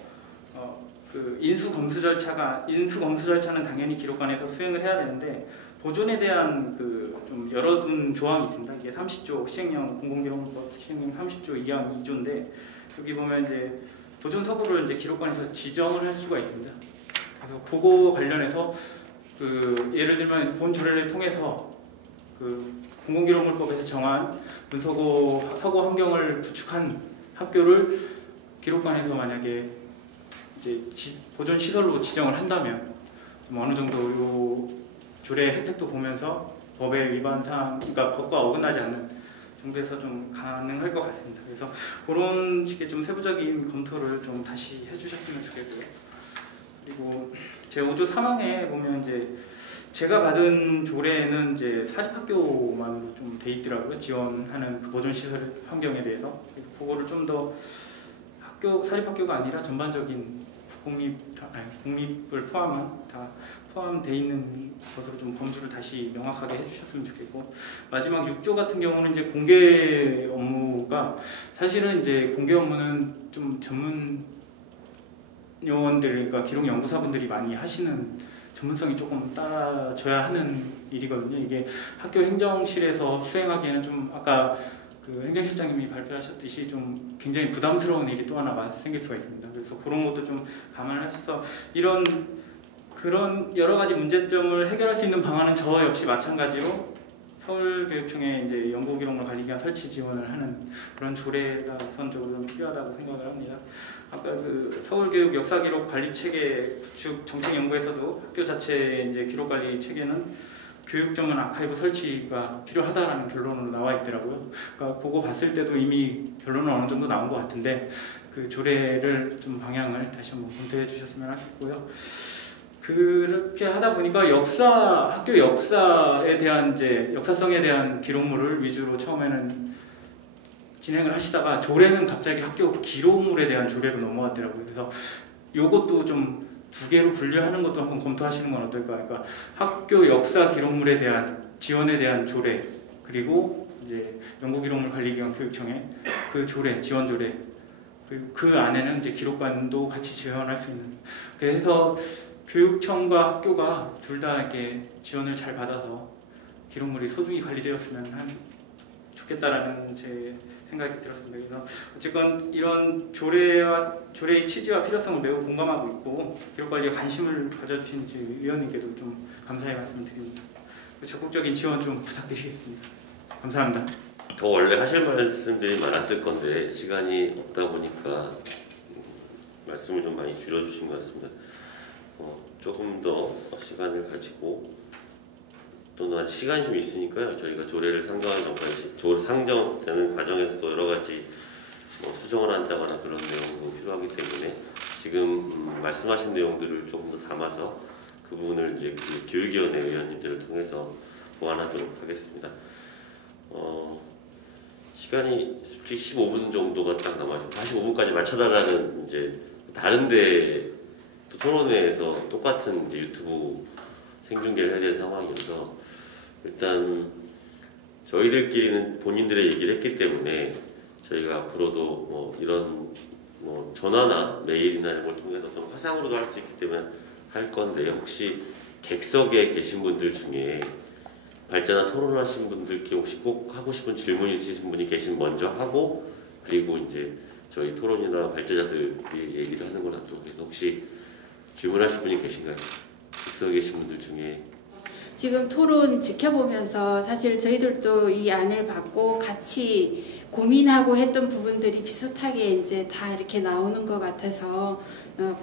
그 인수 검수 절차는 당연히 기록관에서 수행을 해야 되는데 보존에 대한 그 좀 열어둔 조항이 있습니다. 이게 30조 시행령 공공기록물법 시행령 30조 2항 2조인데 여기 보면 이제 보존 서구를 이제 기록관에서 지정을 할 수가 있습니다. 그래서 그거 관련해서 그 예를 들면 본 조례를 통해서 그 공공기록물법에서 정한 문서고 서고 환경을 구축한 학교를 기록관에서 만약에 이제 보존 시설로 지정을 한다면 좀 어느 정도 요 조례 혜택도 보면서 법의 위반 사항, 그러니까 법과 어긋나지 않는 정도에서 좀 가능할 것 같습니다. 그래서 그런 식의 좀 세부적인 검토를 좀 다시 해주셨으면 좋겠고요. 그리고 제 5조 3항에 보면 이제 제가 받은 조례에는 이제 사립학교만으로 좀 돼 있더라고요. 지원하는 그 보존시설 환경에 대해서. 그거를 좀 더 사립학교가 아니라 전반적인 국립을 포함돼 있는 것으로 좀 범주를 다시 명확하게 해주셨으면 좋겠고 마지막 6조 같은 경우는 이제 공개 업무가 사실은 이제 공개 업무는 좀 전문 요원들, 그러니까 기록 연구사분들이 많이 하시는 전문성이 조금 따라줘야 하는 일이거든요. 이게 학교 행정실에서 수행하기에는 좀 아까 그 행정실장님이 발표하셨듯이 좀 굉장히 부담스러운 일이 또 하나 생길 수가 있습니다. 그래서 그런 것도 좀 감안을 하셔서 그런 여러 가지 문제점을 해결할 수 있는 방안은 저 역시 마찬가지로 서울교육청에 이제 연구기록물 관리기관 설치 지원을 하는 그런 조례가 우선적으로 좀 필요하다고 생각을 합니다. 아까 그 서울교육 역사기록 관리 체계 구축 정책연구에서도 학교 자체 이제 기록관리 체계는 교육정원 아카이브 설치가 필요하다라는 결론으로 나와 있더라고요. 그러니까 그거 봤을 때도 이미 결론은 어느 정도 나온 것 같은데 그 조례를 좀 방향을 다시 한번 검토해 주셨으면 하겠고요. 그렇게 하다 보니까 학교 역사에 대한 이제 역사성에 대한 기록물을 위주로 처음에는 진행을 하시다가 조례는 갑자기 학교 기록물에 대한 조례로 넘어갔더라고요. 그래서 요것도 좀 두 개로 분류하는 것도 한번 검토하시는 건 어떨까? 그러니까 학교 역사 기록물에 대한 지원에 대한 조례 그리고 이제 연구기록물 관리기관 교육청의 그 조례, 지원 조례 그 안에는 이제 기록관도 같이 지원할 수 있는 그래서 교육청과 학교가 둘 다 이렇게 지원을 잘 받아서 기록물이 소중히 관리되었으면 좋겠다라는 제 생각이 들었습니다. 그래서 어쨌건 이런 조례의 취지와 필요성을 매우 공감하고 있고 기록관리에 관심을 가져주신 위원님께도 좀 감사의 말씀드립니다. 적극적인 지원 좀 부탁드리겠습니다. 감사합니다. 더 원래 하실 말씀들이 많았을 건데 시간이 없다 보니까 말씀을 좀 많이 줄여주신 것 같습니다. 조금 더 시간을 가지고 또는 시간이 좀 있으니까요. 저희가 조례를 상정하는 전까지 상정되는 과정에서도 여러 가지 수정을 한다거나 그런 내용도 필요하기 때문에 지금 말씀하신 내용들을 조금 더 담아서 그 부분을 이제 그 교육위원회 위원님들을 통해서 보완하도록 하겠습니다. 시간이 솔직히 15분 정도가 딱 남아서 45분까지 맞춰달라는 이제 다른데 또 토론회에서 똑같은 이제 유튜브 생중계를 해야 되는 상황이어서 일단 저희들끼리는 본인들의 얘기를 했기 때문에 저희가 앞으로도 뭐 이런 뭐 전화나 메일이나 이런 걸 통해서 좀 화상으로도 할 수 있기 때문에 할 건데 혹시 객석에 계신 분들 중에 발제나 토론하신 분들께 혹시 꼭 하고 싶은 질문 있으신 분이 계시면 먼저 하고 그리고 이제 저희 토론이나 발제자들이 얘기를 하는 걸 하도록 해서 혹시 질문하실 분이 계신가요? 객석에 계신 분들 중에 지금 토론 지켜보면서 사실 저희들도 이 안을 받고 같이 고민하고 했던 부분들이 비슷하게 이제 다 이렇게 나오는 것 같아서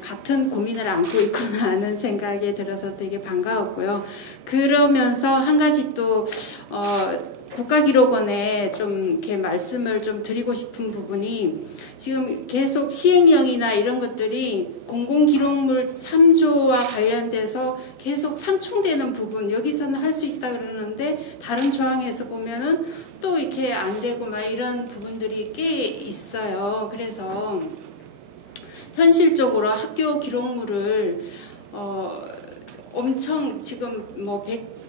같은 고민을 안고 있구나 하는 생각이 들어서 되게 반가웠고요. 그러면서 한 가지 또 국가기록원에 좀 이렇게 말씀을 좀 드리고 싶은 부분이 지금 계속 시행령이나 이런 것들이 공공기록물 3조와 관련돼서 계속 상충되는 부분 여기서는 할 수 있다 그러는데 다른 조항에서 보면은 또 이렇게 안 되고 막 이런 부분들이 꽤 있어요. 그래서 현실적으로 학교 기록물을 엄청 지금 뭐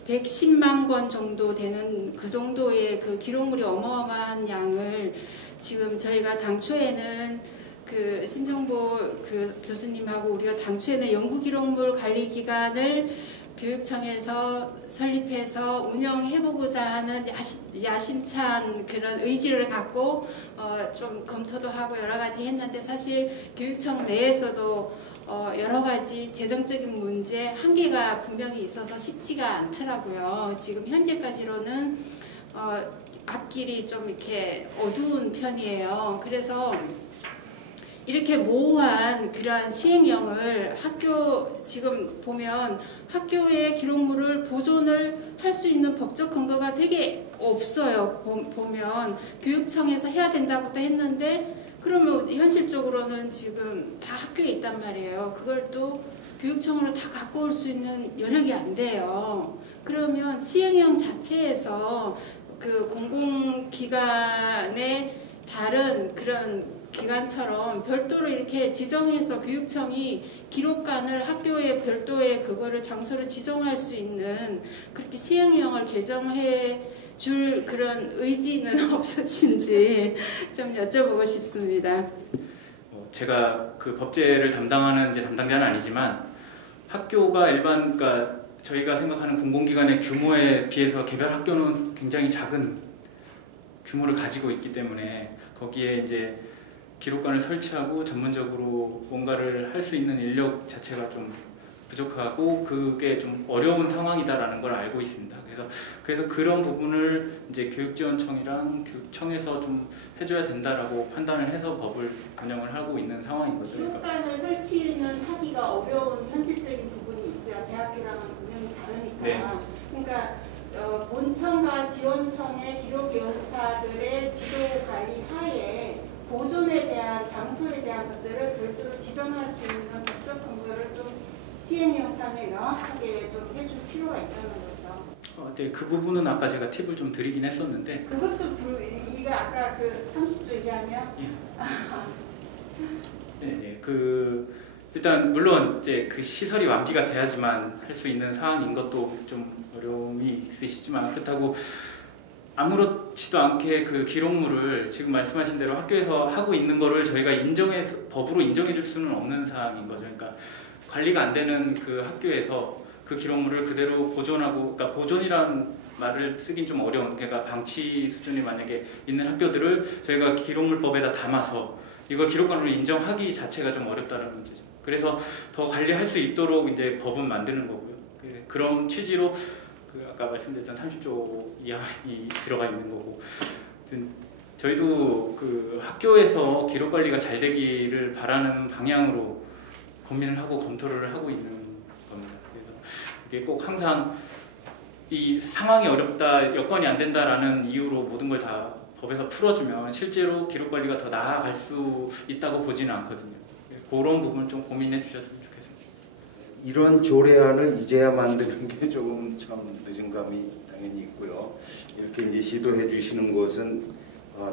110만 권 정도 되는 그 정도의 그 기록물이 어마어마한 양을 지금 저희가 당초에는 그 신정보 그 교수님하고 우리가 당초에는 연구기록물 관리기관을 교육청에서 설립해서 운영해보고자 하는 야심찬 그런 의지를 갖고 좀 검토도 하고 여러 가지 했는데 사실 교육청 내에서도 여러 가지 재정적인 문제 한계가 분명히 있어서 쉽지가 않더라고요. 지금 현재까지로는 앞길이 좀 이렇게 어두운 편이에요. 그래서 이렇게 모호한 그러한 시행령을 학교 지금 보면 학교의 기록물을 보존을 할 수 있는 법적 근거가 되게 없어요. 보면 교육청에서 해야 된다고도 했는데 그러면 현실적으로는 지금 다 학교에 있단 말이에요. 그걸 또 교육청으로 다 갖고 올 수 있는 여력이 안 돼요. 그러면 시행령 자체에서 그 공공기관의 다른 그런 기관처럼 별도로 이렇게 지정해서 교육청이 기록관을 학교에 별도의 그거를 장소를 지정할 수 있는 그렇게 시행령을 개정해 줄 그런 의지는 없으신지 좀 여쭤보고 싶습니다. 제가 그 법제를 담당하는 이제 담당자는 아니지만 학교가 일반 그러니까 저희가 생각하는 공공기관의 규모에 비해서 개별 학교는 굉장히 작은 규모를 가지고 있기 때문에 거기에 이제 기록관을 설치하고 전문적으로 뭔가를 할 수 있는 인력 자체가 좀 부족하고 그게 좀 어려운 상황이다라는 걸 알고 있습니다. 그래서 그런 부분을 이제 교육지원청이랑 교육청에서 좀 해줘야 된다라고 판단을 해서 법을 운영을 하고 있는 상황이거든요. 기록관을 설치는 하기가 어려운 현실적인 부분이 있어요. 대학교랑은 분명히 다르니까. 네. 그러니까 본청과 지원청의 기록연구사들의 지도 관리 하에 보존에 대한 장소에 대한 것들을 별도로 지정할 수 있는 법적 근거를 좀 시행령상에 명확하게 좀 해줄 필요가 있다는 거죠. 네, 그 부분은 아까 제가 팁을 좀 드리긴 했었는데 그것도 이가 아까 그 30조 이하면 네, 일단 물론 이제 그 시설이 완비가 돼야지만 할 수 있는 사항인 것도 좀 어려움이 있으시지만 그렇다고 아무렇지도 않게 그 기록물을 지금 말씀하신 대로 학교에서 하고 있는 거를 저희가 법으로 인정해 줄 수는 없는 사항인 거죠. 그러니까 관리가 안 되는 그 학교에서 그 기록물을 그대로 보존하고, 그러니까 보존이라는 말을 쓰긴 좀 어려운, 그러니까 방치 수준이 만약에 있는 학교들을 저희가 기록물법에다 담아서 이걸 기록관으로 인정하기 자체가 좀 어렵다는 문제죠. 그래서 더 관리할 수 있도록 이제 법은 만드는 거고요. 그런 취지로 아까 말씀드렸던 30조 이하이 들어가 있는 거고, 저희도 그 학교에서 기록 관리가 잘 되기를 바라는 방향으로 고민을 하고 검토를 하고 있는 겁니다. 그래서 이게 꼭 항상 이 상황이 어렵다, 여건이 안 된다라는 이유로 모든 걸 다 법에서 풀어주면 실제로 기록 관리가 더 나아갈 수 있다고 보지는 않거든요. 그런 부분 좀 고민해 주셨으면 좋겠습니다. 이런 조례안을 이제야 만드는 게 조금 참 늦은 감이 당연히 있고요. 이렇게 이제 시도해 주시는 것은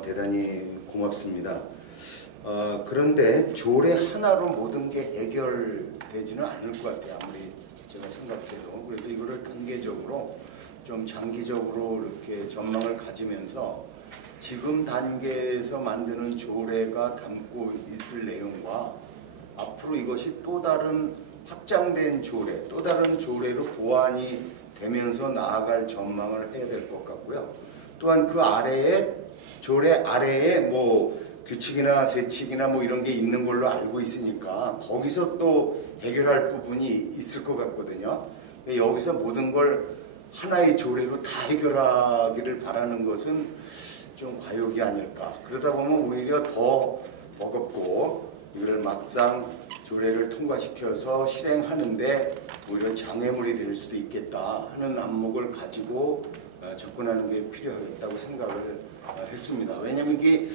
대단히 고맙습니다. 그런데 조례 하나로 모든 게 해결되지는 않을 것 같아요. 아무리 제가 생각해도. 그래서 이거를 단계적으로 좀 장기적으로 이렇게 전망을 가지면서 지금 단계에서 만드는 조례가 담고 있을 내용과 앞으로 이것이 또 다른 확장된 조례, 또 다른 조례로 보완이 되면서 나아갈 전망을 해야 될 것 같고요. 또한 그 아래에 조례 아래에 뭐 규칙이나 세칙이나 뭐 이런 게 있는 걸로 알고 있으니까 거기서 또 해결할 부분이 있을 것 같거든요. 여기서 모든 걸 하나의 조례로 다 해결하기를 바라는 것은 좀 과욕이 아닐까. 그러다 보면 오히려 더 버겁고 이걸 막상 조례를 통과시켜서 실행하는데 오히려 장애물이 될 수도 있겠다 하는 안목을 가지고 접근하는 게 필요하겠다고 생각을 했습니다. 왜냐하면 이게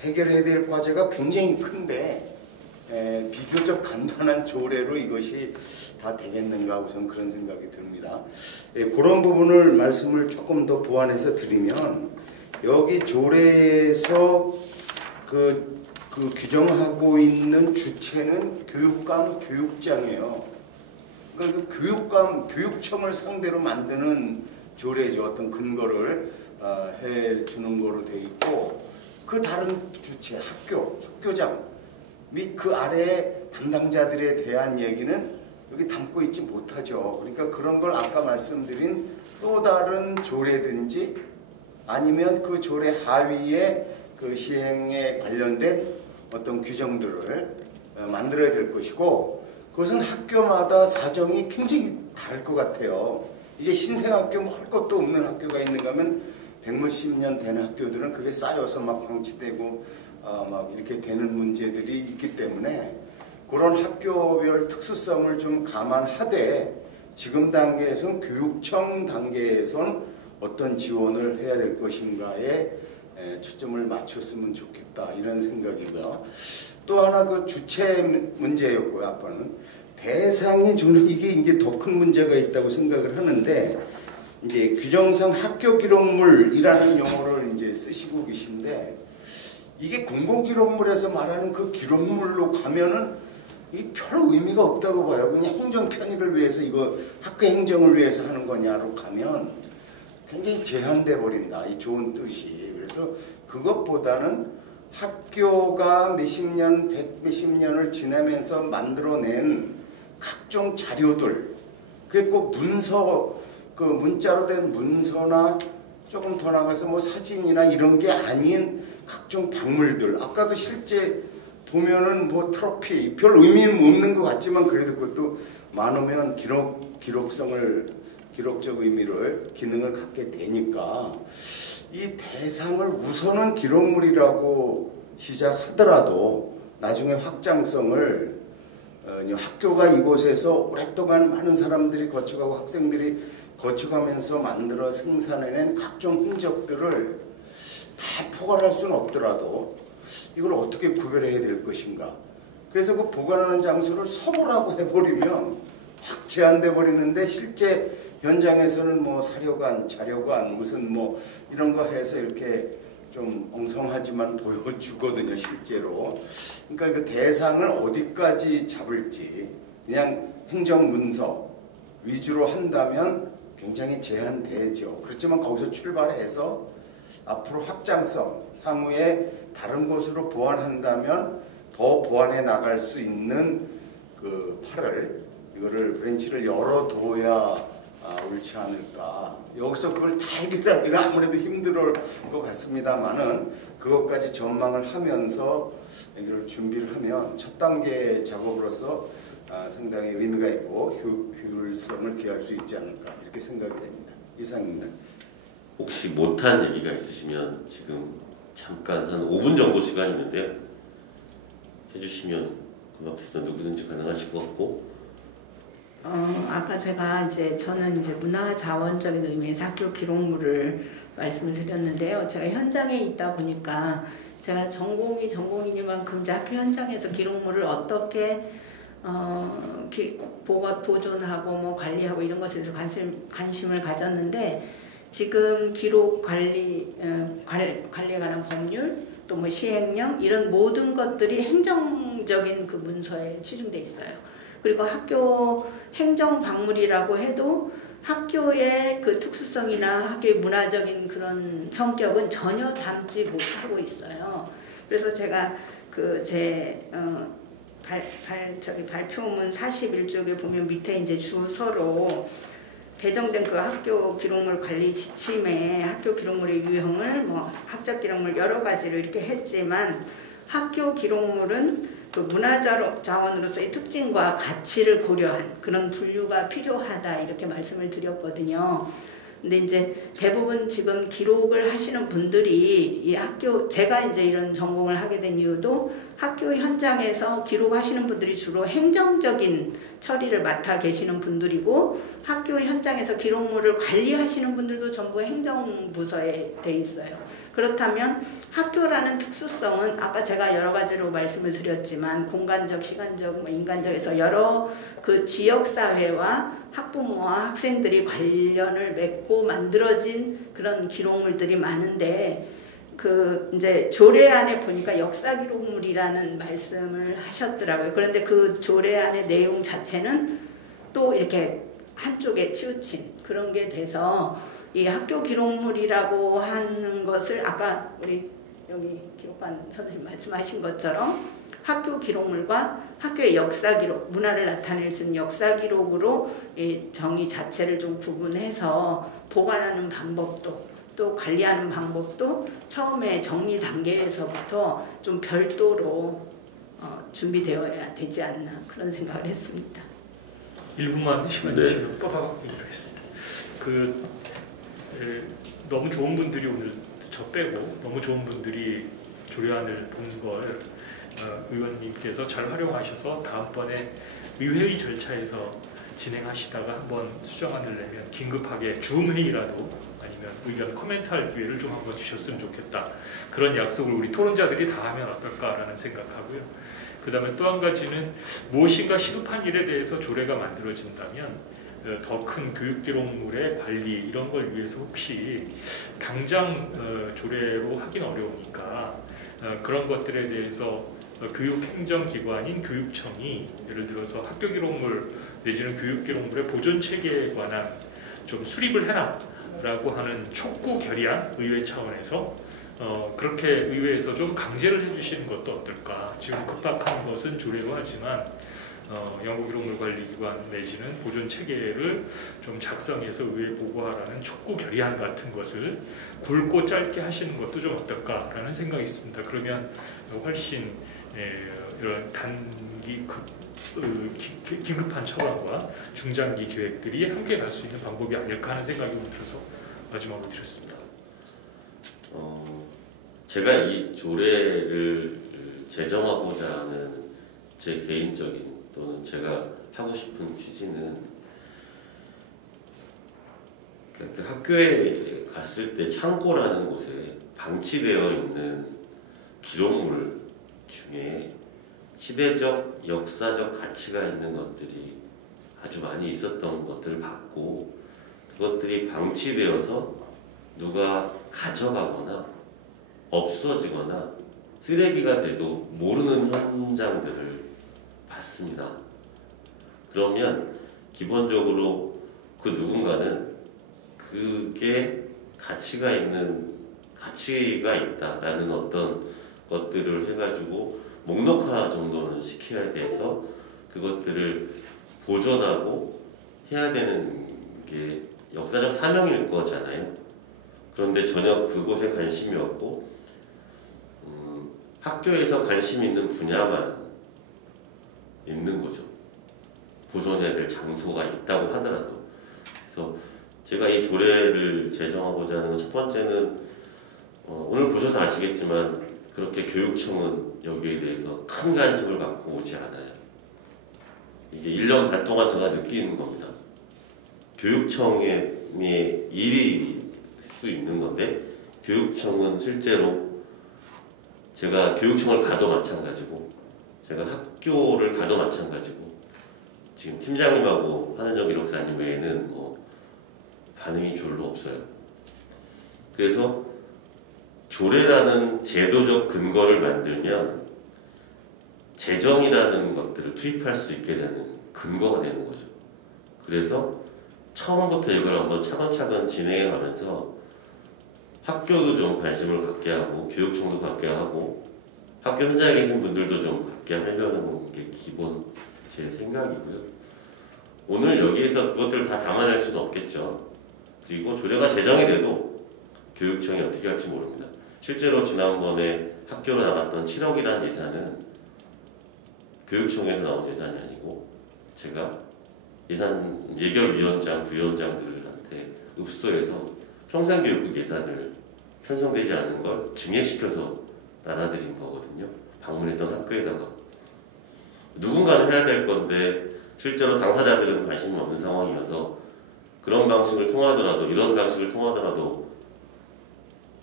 해결해야 될 과제가 굉장히 큰데 비교적 간단한 조례로 이것이 다 되겠는가 우선 그런 생각이 듭니다. 그런 부분을 말씀을 조금 더 보완해서 드리면 여기 조례에서 그 규정하고 있는 주체는 교육감, 교육장이에요. 그러니까 그 교육감, 교육청을 상대로 만드는 조례죠. 어떤 근거를 해주는 거로 돼 있고 그 다른 주체, 학교장 및 그 아래의 담당자들에 대한 얘기는 여기 담고 있지 못하죠. 그러니까 그런 걸 아까 말씀드린 또 다른 조례든지 아니면 그 조례 하위에 그 시행에 관련된 어떤 규정들을 만들어야 될 것이고 그것은 학교마다 사정이 굉장히 다를 것 같아요. 이제 신생학교 뭐 할 것도 없는 학교가 있는가 하면 100몇십 년 된 학교들은 그게 쌓여서 막 방치되고 막 이렇게 되는 문제들이 있기 때문에 그런 학교별 특수성을 좀 감안하되 지금 단계에선 교육청 단계에선 어떤 지원을 해야 될 것인가에 초점을 맞췄으면 좋겠다 이런 생각이고요. 또 하나 그 주체 문제였고요. 아빠는 대상이 저는 이게 이제 더 큰 문제가 있다고 생각을 하는데 이제 규정상 학교 기록물이라는 용어를 이제 쓰시고 계신데 이게 공공기록물에서 말하는 그 기록물로 가면은 이 별 의미가 없다고 봐요. 그냥 행정 편의를 위해서 이거 학교 행정을 위해서 하는 거냐로 가면 굉장히 제한돼 버린다. 이 좋은 뜻이. 그래서 그것보다는 학교가 몇십 년, 백몇십 년을 지나면서 만들어낸 각종 자료들, 그게 꼭 문서, 그 문자로 된 문서나 조금 더 나가서 뭐 사진이나 이런 게 아닌 각종 박물들. 아까도 실제 보면은 뭐 트로피, 별 의미는 없는 것 같지만 그래도 그것도 많으면 기록적 의미를, 기능을 갖게 되니까 이 대상을 우선은 기록물이라고 시작하더라도 나중에 확장성을 학교가 이곳에서 오랫동안 많은 사람들이 거쳐가고 학생들이 거쳐가면서 만들어 생산해낸 각종 흔적들을 다 포괄할 수는 없더라도 이걸 어떻게 구별해야 될 것인가. 그래서 그 보관하는 장소를 서부라고 해버리면 확 제한돼 버리는데 실제 현장에서는 뭐 사료관, 자료관 무슨 뭐 이런 거 해서 이렇게 좀 엉성하지만 보여주거든요, 실제로. 그러니까 그 대상을 어디까지 잡을지 그냥 행정문서 위주로 한다면 굉장히 제한되죠. 그렇지만 거기서 출발해서 앞으로 확장성, 향후에 다른 곳으로 보완한다면 더 보완해 나갈 수 있는 그 팔을, 이거를 브랜치를 열어둬야 옳지 않을까. 여기서 그걸 다 해결하기는 아무래도 힘들 것 같습니다만은 그것까지 전망을 하면서 이걸 준비를 하면 첫 단계 작업으로서 상당히 의미가 있고 효율성을 기할 수 있지 않을까 이렇게 생각이 됩니다. 이상입니다. 혹시 못한 얘기가 있으시면 지금 잠깐 한 5분 정도 시간이 있는데요. 해주시면 그만큼 누구든지 가능하실 것 같고. 아까 저는 문화자원적인 의미에서 학교 기록물을 말씀을 드렸는데요. 제가 현장에 있다 보니까 제가 전공이니만큼 이제 학교 현장에서 기록물을 어떻게 보존하고 뭐 관리하고 이런 것에 대해서 관심을 가졌는데 지금 기록 관리에 관한 법률 또 뭐 시행령 이런 모든 것들이 행정적인 그 문서에 취중돼 있어요. 그리고 학교 행정박물이라고 해도 학교의 그 특수성이나 학교의 문화적인 그런 성격은 전혀 담지 못하고 있어요. 그래서 제가 그 제 발표문 41쪽에 보면 밑에 이제 주소로 개정된 그 학교 기록물 관리 지침에 학교 기록물의 유형을 뭐 학적 기록물 여러 가지로 이렇게 했지만 학교 기록물은 그 문화자원으로서의 특징과 가치를 고려한 그런 분류가 필요하다 이렇게 말씀을 드렸거든요. 근데 이제 대부분 지금 기록을 하시는 분들이 이 학교 제가 이제 이런 전공을 하게 된 이유도 학교 현장에서 기록하시는 분들이 주로 행정적인 처리를 맡아 계시는 분들이고 학교 현장에서 기록물을 관리하시는 분들도 전부 행정부서에 돼 있어요. 그렇다면 학교라는 특수성은 아까 제가 여러 가지로 말씀을 드렸지만 공간적, 시간적, 인간적에서 여러 그 지역사회와 학부모와 학생들이 관련을 맺고 만들어진 그런 기록물들이 많은데 그 이제 조례안에 보니까 역사 기록물이라는 말씀을 하셨더라고요. 그런데 그 조례안의 내용 자체는 또 이렇게 한쪽에 치우친 그런 게 돼서 이 학교 기록물이라고 하는 것을 아까 우리 여기 기록관 선생님 말씀하신 것처럼 학교 기록물과 학교의 역사 기록, 문화를 나타낼 수 있는 역사 기록으로 이 정의 자체를 좀 구분해서 보관하는 방법도 또 관리하는 방법도 처음에 정리 단계에서부터 좀 별도로 준비되어야 되지 않나 그런 생각을 했습니다. 1분만 시간 주시면 뽑아가고 있겠습니다. 너무 좋은 분들이 오늘 저 빼고 너무 좋은 분들이 조례안을 본 걸 의원님께서 잘 활용하셔서 다음번에 의회의 절차에서 진행하시다가 한번 수정안을 내면 긴급하게 줌회의라도 아니면 의견 코멘트할 기회를 좀 한번 주셨으면 좋겠다. 그런 약속을 우리 토론자들이 다 하면 어떨까라는 생각하고요. 그 다음에 또 한 가지는 무엇인가 시급한 일에 대해서 조례가 만들어진다면 더 큰 교육기록물의 관리 이런 걸 위해서 혹시 당장 조례로 하긴 어려우니까 그런 것들에 대해서 교육행정기관인 교육청이 예를 들어서 학교기록물 내지는 교육기록물의 보존체계에 관한 좀 수립을 해라 라고 하는 촉구 결의안 의회 차원에서 그렇게 의회에서 좀 강제를 해주시는 것도 어떨까. 지금 급박한 것은 조례로 하지만 연구기록물관리기관 내지는 보존체계를 좀 작성해서 의회에 보고하라는 촉구 결의안 같은 것을 굵고 짧게 하시는 것도 좀 어떨까라는 생각이 있습니다. 그러면 훨씬 이런 단기 긴급한 차원과 중장기 계획들이 함께 갈 수 있는 방법이 아닐까 하는 생각이 들어서 마지막으로 드렸습니다. 제가 이 조례를 제정하고자 하는 제 개인적인 또는 제가 하고 싶은 취지는 그 학교에 갔을 때 창고라는 곳에 방치되어 있는 기록물 중에 시대적, 역사적 가치가 있는 것들이 아주 많이 있었던 것들을 봤고 그것들이 방치되어서 누가 가져가거나 없어지거나 쓰레기가 돼도 모르는 현장들을 봤습니다. 그러면 기본적으로 그 누군가는 그게 가치가 있다라는 어떤 것들을 해가지고 목록화 정도는 시켜야 돼서 그것들을 보존하고 해야 되는 게 역사적 사명일 거잖아요. 그런데 전혀 그곳에 관심이 없고 학교에서 관심 있는 분야만 있는 거죠. 보존해야 될 장소가 있다고 하더라도. 그래서 제가 이 조례를 제정하고자 하는 건 첫 번째는 오늘 보셔서 아시겠지만 그렇게 교육청은 여기에 대해서 큰 관심을 갖고 오지 않아요. 이게 1년 반 동안 제가 느끼는 겁니다. 교육청의 일이 수 있는 건데 교육청은 실제로 제가 교육청을 가도 마찬가지고 제가 학교를 가도 마찬가지고 지금 팀장님하고 한은정 기록사님 외에는 뭐 반응이 별로 없어요. 그래서 조례라는 제도적 근거를 만들면 재정이라는 것들을 투입할 수 있게 되는 근거가 되는 거죠. 그래서 처음부터 이걸 한번 차근차근 진행해 가면서 학교도 좀 관심을 갖게 하고 교육청도 갖게 하고 학교 현장에 계신 분들도 좀 갖게 하려는 게 기본 제 생각이고요. 오늘 여기에서 그것들을 다 담아낼 수는 없겠죠. 그리고 조례가 제정이 돼도 교육청이 어떻게 할지 모릅니다. 실제로 지난번에 학교로 나갔던 7억이라는 예산은 교육청에서 나온 예산이 아니고 제가 예산 예결위원장, 부위원장들한테 읍소해서 평생교육국 예산을 편성되지 않은 걸 증액시켜서 나눠드린 거거든요. 방문했던 학교에다가. 누군가는 해야 될 건데 실제로 당사자들은 관심이 없는 상황이어서 그런 방식을 통하더라도 이런 방식을 통하더라도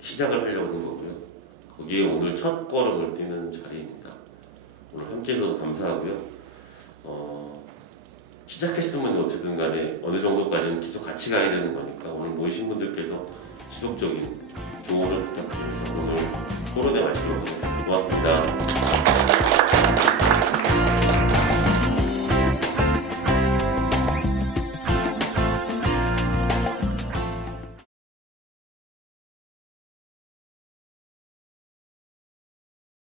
시작을 하려는 거고요. 거기에 오늘 첫 걸음을 뛰는 자리입니다. 오늘 함께 해주셔서 감사하고요. 시작했으면 어쨌든 간에 어느 정도까지는 계속 같이 가야 되는 거니까 오늘 모이신 분들께서 지속적인 조언을